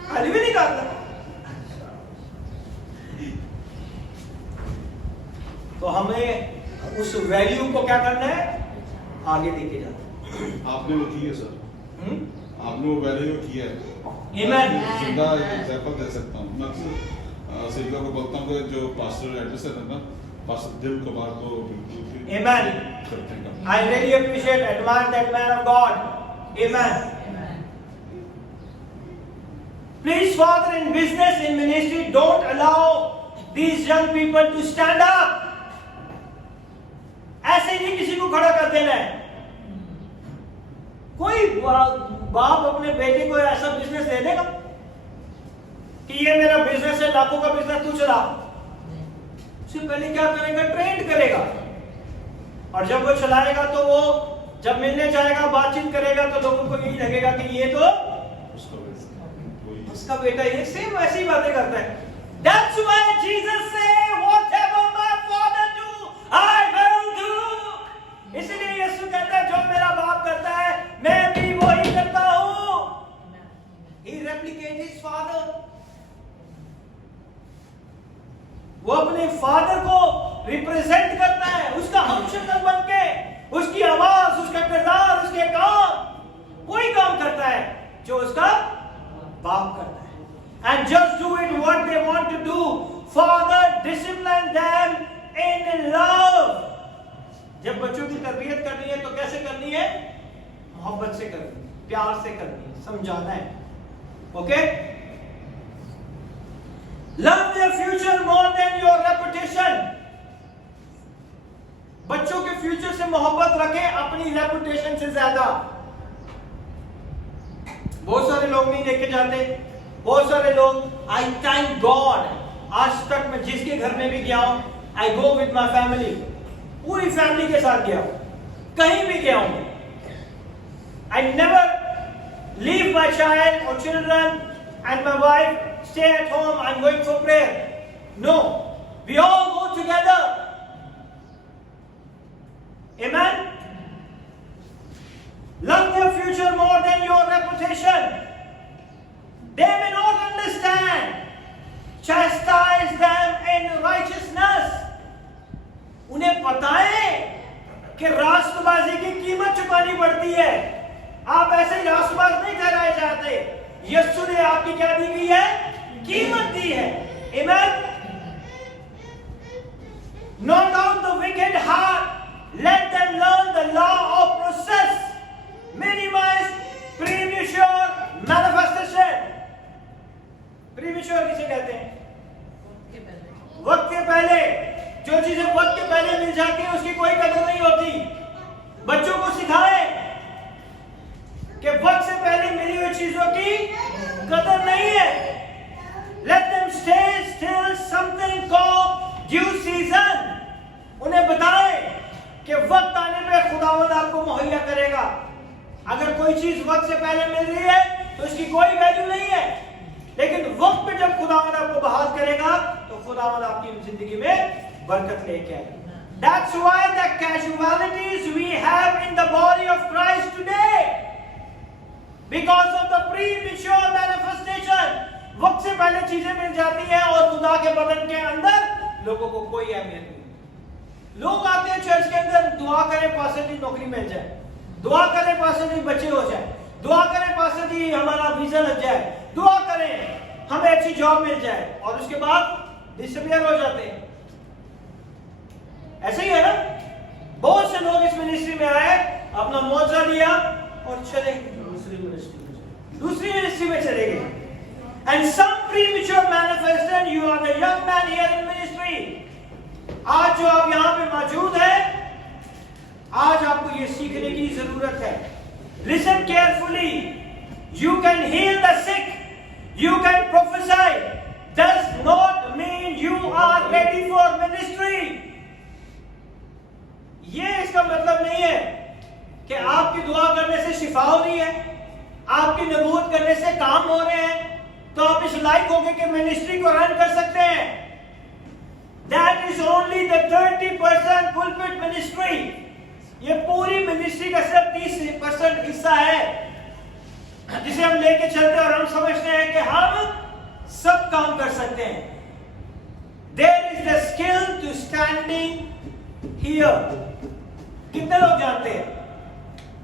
खाली भी नहीं करता। तो हमें उस वैल्यू को क्या करना है? आगे लेके जाना। आपने वो की है सर, आपने वो वैल्यू किया है। Amen। जिंदा एग्जांपल दे सकता हूँ। मैं अक्सर सिल्वा को बोलता हूँ कि जो पास्टर एंडरसन है ना, पास्टर दिल कुमार को बिल्कुल Amen। करते हैं। I really appreciate, admire that man of God। Amen। Please, Father, in business, in ministry, don't allow these young people to stand up। ऐसे ही किसी को खड़ा कर देना है। कोई बाप अपने बेटे को ऐसा बिजनेस दे देगा कि ये मेरा बिजनेस है, लाखों का बिजनेस तू चला। उससे पहले क्या करेगा? ट्रेंड करेगा। और जब वो चलाएगा तो वो जब मिलने जाएगा, बातचीत करेगा, तो लोगों को यही लगेगा कि ये तो उसका बेटा। ये सेम वैसी बातें करता है। That's why Jesus said, whatever my father do, I will do। इसलिए यीशु कहता है जो मेरा बाप करता है मैं भी वही करता हूँ। He replicates his father। अपने फादर को रिप्रेजेंट करता है, उसका हमशक्ल बन के, उसकी आवाज, उसका किरदार, उसके काम, वही काम करता है जो उसका बाप करता है। And just do it what they want to do. Father discipline them in love. जब बच्चों की तरबियत करनी है तो कैसे करनी है? मोहब्बत से करनी है, प्यार से करनी है, समझाना है। Okay? Love their future more than your reputation. बच्चों के फ्यूचर से मोहब्बत रखें अपनी रेपुटेशन से ज्यादा। बहुत सारे लोग नहीं देखे जाते, बहुत सारे लोग। आई थैंक गॉड, आज तक मैं जिसके घर में भी गया हूं, I go with my family, पूरी फैमिली के साथ गया हूं, कहीं भी गया हूं। I never leave my child और children and my wife stay at home, I'm going for prayer. No, we all go together. Amen? Love their future more than your reputation. They may not understand. Chastise them in righteousness. उन्हें पता है कि राष्ट्रबाजी की कीमत चुकानी पड़ती है। आप ऐसे राष्ट्रबाज नहीं ठहराए जाते। यीशु ने आपकी क्या दी गई है? कीमत दी है। Amen? Not out the wicked heart. Let them learn the law of process. Minimize premature manifestation. Premature किसे कहते हैं? वक्त के पहले। जो चीजें वक्त के पहले मिल जाती है उसकी कोई कदर नहीं होती। बच्चों को सिखाएं कि वक्त से पहले मिली हुई चीजों की कदर नहीं है। Let them stay still something called due season. उन्हें बताएं कि वक्त आने पे खुदावंद आपको मुहैया करेगा। अगर कोई चीज वक्त से पहले मिल रही है तो उसकी कोई वैल्यू नहीं है, लेकिन वक्त पे जब खुदावंद आपको बहाल करेगा तो खुदावंद आपकी जिंदगी में बरकत लेके आएगा। That's why the casualties we have in the body of Christ today, because of the premature manifestation. वक्त से पहले चीजें मिल जाती हैं और खुदा के बदन के अंदर लोगों को कोई अहमियत नहीं। लोग आते हैं चर्च के अंदर, दुआ करें पास्टर जी नौकरी मिल जाए, दुआ करें पास्टर जी बच्चे हो जाए, दुआ करें पास्टर जी हमारा वीजा लग जाए, दुआ करें हमें अच्छी जॉब मिल जाए, और उसके बाद डिसअपियर हो जाते हैं। ऐसे ही है ना? बहुत से लोग इस मिनिस्ट्री में आए, अपना मुआवजा लिया और चले दूसरी मिनिस्ट्री में चले गए। And some premature manifestation, you are the young man here in ministry. आज जो आप यहाँ पे मौजूद हैं, आज आपको ये सीखने की जरूरत है। Listen carefully. You can heal the sick, you can prophesy. Does not mean you are ready for ministry. ये इसका मतलब नहीं है कि आपकी दुआ करने से शिफा हो रही है, आपकी नबूवत करने से काम हो रहे हैं, तो आप इस लायक होंगे कि मिनिस्ट्री को रन कर सकते हैं। That is only the 30% pulpit ministry. ये पूरी मिनिस्ट्री का सिर्फ 30% हिस्सा है जिसे हम लेके चलते हैं और हम समझते हैं कि हम सब काम कर सकते हैं। There is the skill to standing here. कितने लोग जानते हैं?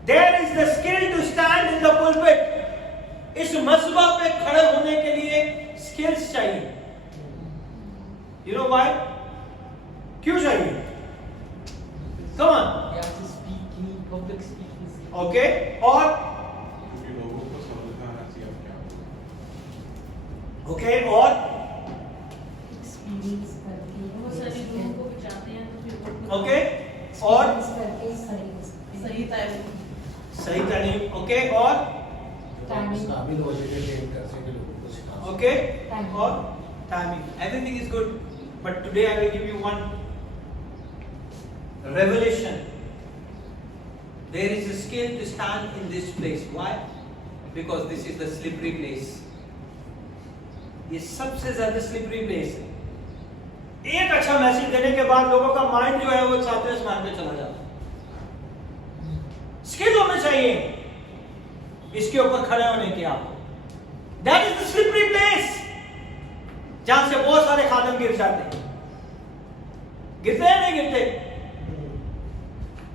There is the skill to stand in the pulpit. इस मसबा पे खड़े होने के लिए स्किल्स चाहिए। You know why? क्यों चाहिए? Come on. You have to speak in public speaking. Okay. और क्योंकि लोगों को समझना चाहिए क्या okay और एक्सपीरियंस करके बहुत सारे लोगों को भी चाहते हैं तो फिर वो okay और एक्सपीरियंस करके सही सही टाइम सही तालीम okay और टाइमिंग काबिल हो जाए कि कर सके लोगों को सिखा सके। okay Timing. और timing. Everything is good, but today I will give you one revelation. There is a skill to stand in this place. Why? Because this is the slippery place. ये सबसे ज्यादा slippery place है। एक अच्छा message देने के बाद लोगों का माइंड जो है वो सातवें आसमान पे चला जाता है। स्किल होना चाहिए इसके ऊपर खड़े होने के आपको। That is the slippery place, जहां से बहुत सारे खादम गिर जाते हैं। गिरते हैं नहीं गिरते?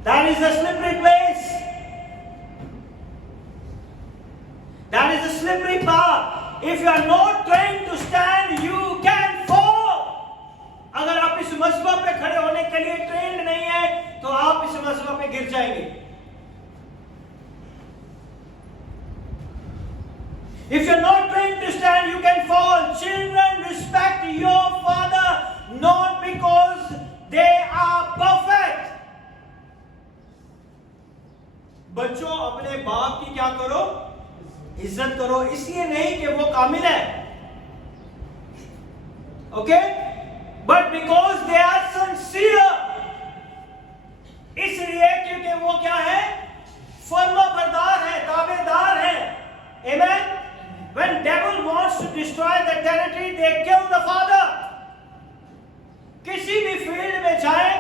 That is a slippery place. That is a slippery path. If you are not trained to stand, you can fall. अगर आप इस मसबा पे खड़े होने के लिए ट्रेंड नहीं है तो आप इस मसबा पे गिर जाएंगे. If you are not trained to stand, you can fall. Children, respect your father not because they are perfect. बच्चों, अपने बाप की क्या करो? इज्जत करो, इसलिए नहीं कि वो कामिल है, okay, but because they are sincere. इसलिए क्योंकि वो क्या है? फर्माबरदार है, ताबेदार है. आमेन. When devil wants to destroy the territory, they kill the father. किसी भी फील्ड में जाए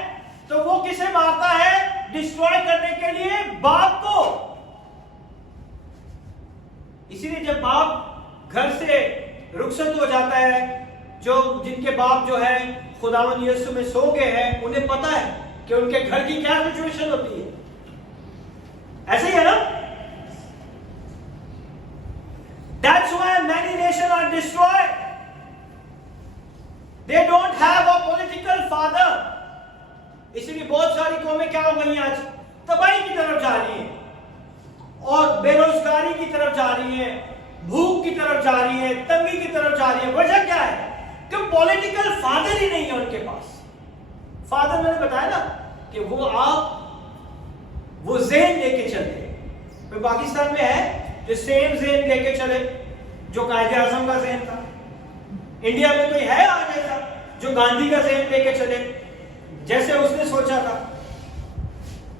तो वो किसे मारता है? डिस्ट्रॉय करने के लिए बाप को. इसीलिए जब बाप घर से रुखसत हो जाता है, जिनके बाप जो है खुदावंद यीशु में सो गए हैं, उन्हें पता है कि उनके घर की क्या सिचुएशन होती है. ऐसे ही है ना? That's why many nations are destroyed. They don't have a political father. इसलिए बहुत सारी कौमें क्या हो गई आज? तबाही की तरफ जा रही हैं, और बेरोजगारी की तरफ जा रही है, भूख की तरफ जा रही है, तंगी की तरफ जा रही है. वजह क्या है? कि पॉलिटिकल फादर ही नहीं है उनके पास. फादर मैंने बताया ना कि वो ज़ेन लेके चलते. तो पाकिस्तान में है जो सेम ज़ेन लेके चले जो कायदे आज़म का ज़ेन था. इंडिया में कोई है आज ऐसा जो गांधी का ज़ेन लेके चले जैसे उसने सोचा था?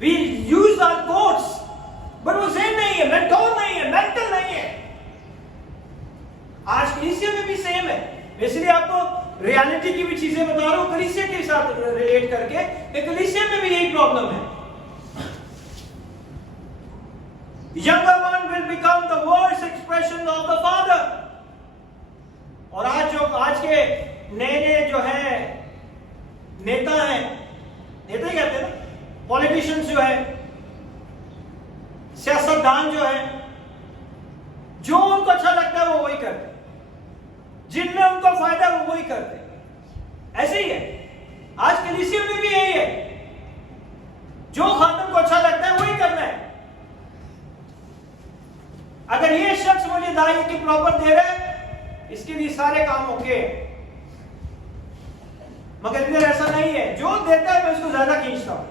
We use our quotes, but वो ज़ेन नहीं है, मेंटोर नहीं है, मेंटल नहीं है. आज कलीसिया में भी सेम है. इसलिए आपको रियलिटी की भी चीजें बता रहा हूं कलीसिया के साथ रिलेट करके कि कलीसिया में भी यही प्रॉब्लम है. Younger one will become the worst expression of the father. और आज के नए जो है नेता हैं, नेता ही कहते हैं ना, पॉलिटिशियंस जो है, सियासतदान जो है, जो उनको अच्छा लगता है वो वही करते, जिनमें उनको फायदा वो वही करते. ऐसे ही है आज कलीसिया में भी यही है. जो खातम को अच्छा लगता है वही करना है. अगर ये शख्स मुझे दाई की प्रॉपर दे रहा है, इसके लिए सारे काम ओके. मगर इधर ऐसा नहीं है. जो देता है मैं उसको ज्यादा खींचता हूं,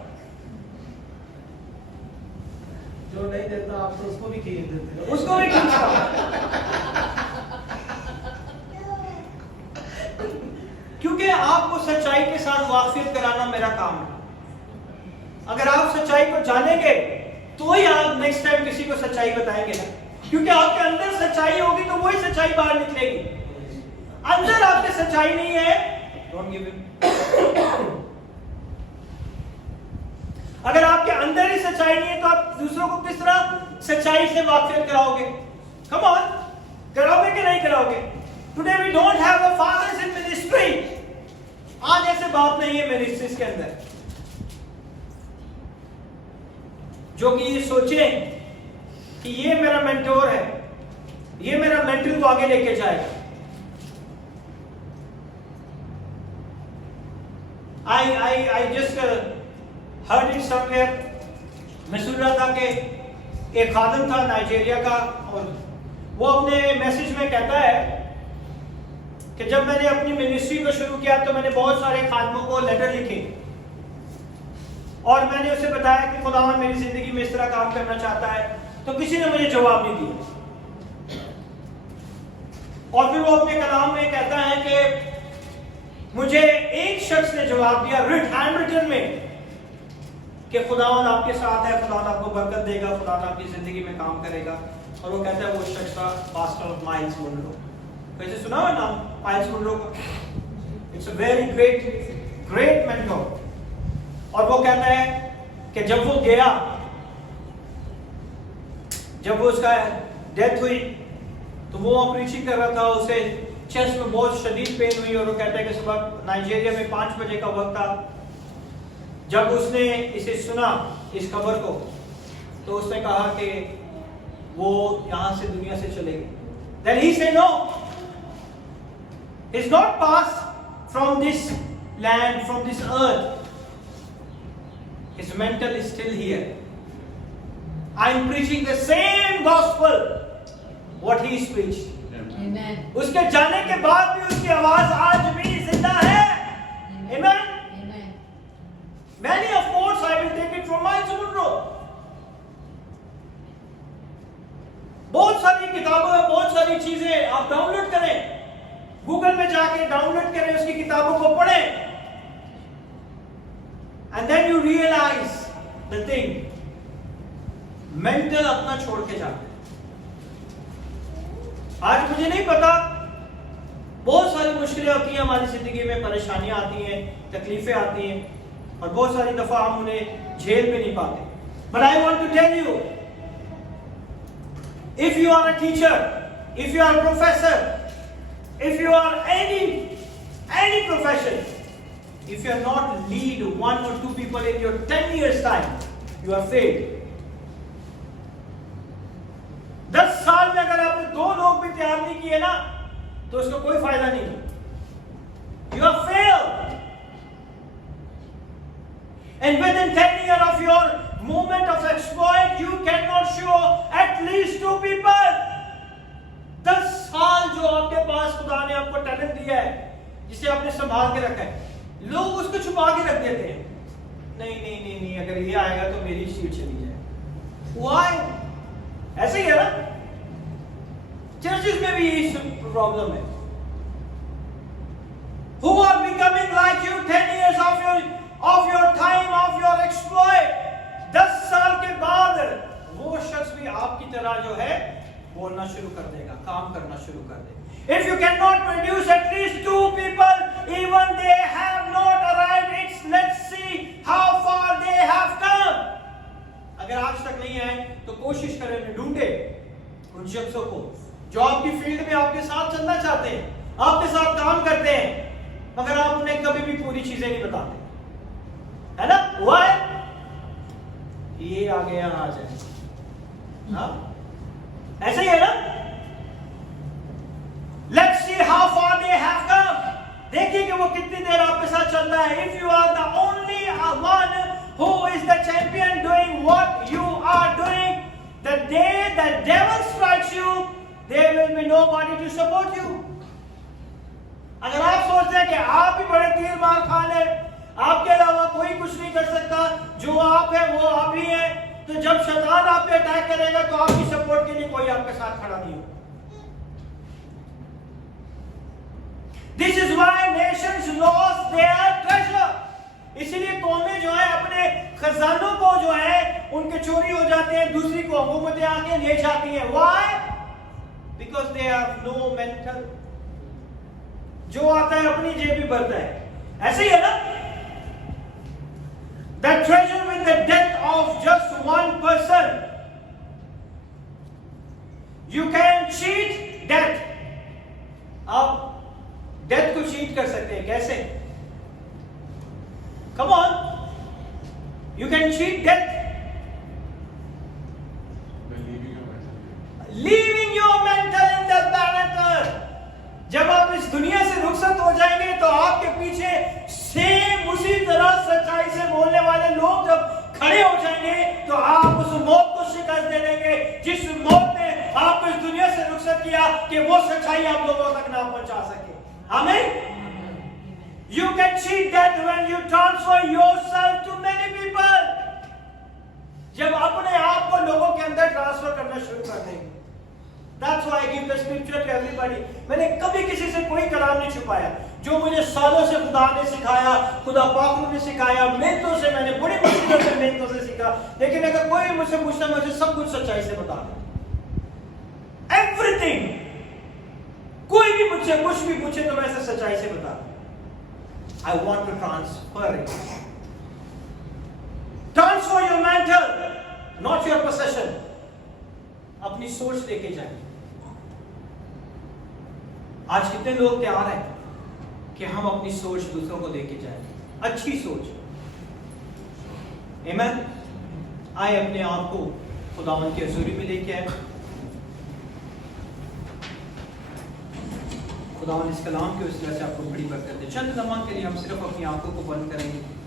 जो नहीं देता आप तो उसको भी खींच देते हो. उसको भी खींचता हूं. क्योंकि आपको सच्चाई के साथ वाकिफियत कराना मेरा काम है. अगर आप सच्चाई को जानेंगे तो ही आप नेक्स्ट टाइम किसी को सच्चाई बताएंगे ना. क्योंकि आपके अंदर सच्चाई होगी तो वही सच्चाई बाहर निकलेगी. अंदर आपके सच्चाई नहीं है, डोंट गिव हिम. अगर आपके अंदर ही सच्चाई नहीं है तो आप दूसरों को किस तरह सच्चाई से वाकिफियत कराओगे? कम ऑन, कराओगे कि नहीं कराओगे? Today we don't have a fathers in ministry. आज ऐसे बात नहीं है मिनिस्ट्रीज के अंदर जो कि ये सोचे कि ये मेरा मेंटोर है, ये मेरा मेंटर को आगे लेके जाएगा. I just heard it somewhere. मैं सुन रहा था कि एक खादम था नाइजीरिया का, और वो अपने मैसेज में कहता है कि जब मैंने अपनी मिनिस्ट्री को शुरू किया तो मैंने बहुत सारे खादमों को लेटर लिखे और मैंने उसे बताया कि खुदावन मेरी जिंदगी में इस तरह काम करना चाहता है, तो किसी ने मुझे जवाब नहीं दिया. और फिर वो अपने कलाम में कहता है कि मुझे एक शख्स ने जवाब दिया हैंड रिटन में कि खुदावन आपके साथ है, खुदावन आपको बरकत देगा, खुदावन आपकी जिंदगी में काम करेगा. और वो कहता है वो शख्स था पास्टर माइल्स मुनरो. वैसे सुना हुआ नाम माइल्स मुनरो का? It's a very great mentor. और वो कहता है कि जब वो गया, जब वो उसका डेथ हुई तो वो ऑपरेशन कर रहा था, उसे चेस्ट में बहुत शदीद पेन हुई. और वो कहता है कि सुबह नाइजीरिया में 5 बजे का वक्त था जब उसने इसे सुना, इस खबर को, तो उसने कहा कि वो यहां से दुनिया से चले गए. Then he said, no, he's not passed from this land, from this earth. His mental is still here. I'm preaching the same gospel what he preached. Amen. उसके जाने के बाद भी उसकी आवाज आज भी जिंदा है. Amen. Amen. Many of quotes I will take it from my Sumudro. बहुत सारी किताबों में बहुत सारी चीजें आप डाउनलोड करें, गूगल में जाके डाउनलोड करें, उसकी किताबों को पढ़ें, and then you realize the thing. Mental अपना छोड़ के जाते. आज मुझे नहीं पता, बहुत सारी मुश्किलें होती हैं हमारी जिंदगी में, परेशानियां आती हैं, तकलीफें आती हैं, और बहुत सारी दफा हम उन्हें झेल भी नहीं पाते. But I want to tell you, if you are a teacher, if you are a professor, if you are any profession, if you are not lead one or two people in your 10 years time, you are failed. 10 साल में अगर आपने 2 लोग भी तैयार नहीं किए ना, तो उसका कोई फायदा नहीं. You are failed. And within 10 years of your moment of exploit, you cannot show at least 2 people. 10 साल जो आपके पास खुदा ने आपको टैलेंट दिया है, जिसे आपने संभाल के रखा है, लोग उसको छुपा के रख देते हैं. नहीं, अगर ये आएगा तो मेरी सीट चली जाए. Why? ऐसे ही है ना. चर्चेस में भी यही प्रॉब्लम है. Who are becoming like you 10 years of your time, of your exploit. 10 साल के बाद वो शख्स भी आपकी तरह जो है बोलना शुरू कर देगा, काम करना शुरू कर देगा. If you cannot produce at least 2 people, even they have not arrived, let's see how far they have come. अगर आज तक नहीं आए तो कोशिश करें, ढूंढे उन शख्सों को जो आपकी फील्ड में आपके साथ चलना चाहते हैं, आपके साथ काम करते हैं, मगर आप उन्हें कभी भी पूरी चीजें नहीं बताते, है ना. Why? ये आ गया आ जाए. हाँ, ऐसे ही है ना. Let's see how far they have come. देखिए कि वो कितनी देर आपके साथ चलता है. If you are the only one who is the champion doing what you are doing, the day the devil strikes you, there will be nobody to support you. अगर आप सोचते हैं कि आप ही बड़े तीर मार खा ले, आपके अलावा कोई कुछ नहीं कर सकता, जो आप है वो आप ही है, तो जब शैतान आप पे अटैक करेगा तो आपकी सपोर्ट के लिए कोई आपके साथ खड़ा नहीं होगा. This is why nations lost their treasure. इसलिए कौमें जो है अपने खजानों को जो है उनके चोरी हो जाते हैं, दूसरी को हुकूमतें आके ले जाती हैं. Why? Because they have no mental. जो आता है अपनी जेब में भरता है. ऐसे ही है ना. The treasure with the death of just one person. You can cheat death. आप डेथ को चीट कर सकते हैं. कैसे? Come on. You can cheat death. Leaving your mental in the planet. जब आप इस दुनिया से रुखसत हो जाएंगे तो आपके पीछे सेम उसी तरह सच्चाई से बोलने वाले लोग जब खड़े हो जाएंगे तो आप उस मौत को शिकस्त दे देंगे जिस मौत ने आपको इस दुनिया से रुखसत किया कि वो सच्चाई आप लोगों तक ना पहुंचा सके. आमीन. You can cheat that when you transfer yourself to many people. जब अपने आप को लोगों के अंदर ट्रांसफर करना शुरू कर देंगे. That's why I give the scripture to everybody. मैंने कभी किसी से कोई कलाम नहीं छुपाया. जो मुझे सालों से खुदा ने सिखाया, खुदा पाक ने सिखाया, मेहनतों से मैंने बड़ी मुश्किलों से मेहनतों से सीखा. लेकिन अगर कोई मुझसे पूछता मुझे सब कुछ सच्चाई से बता दे. Everything. कोई भी मुझसे कुछ भी पूछे तो मैं इसे सच्चाई से बता दूं. I want to transfer it. Transfer your mental, not your possession. अपनी सोच लेके जाए. आज कितने लोग तैयार हैं कि हम अपनी सोच दूसरों को देके जाएं. अच्छी सोच. आमीन। आए अपने आप को खुदावंद की हजूरी में लेके आए। खुदावंद इस कलाम के वसीले से आपको बड़ी बरकत दे। चंद लम्हा के लिए हम सिर्फ अपनी आंखों को बंद करेंगे।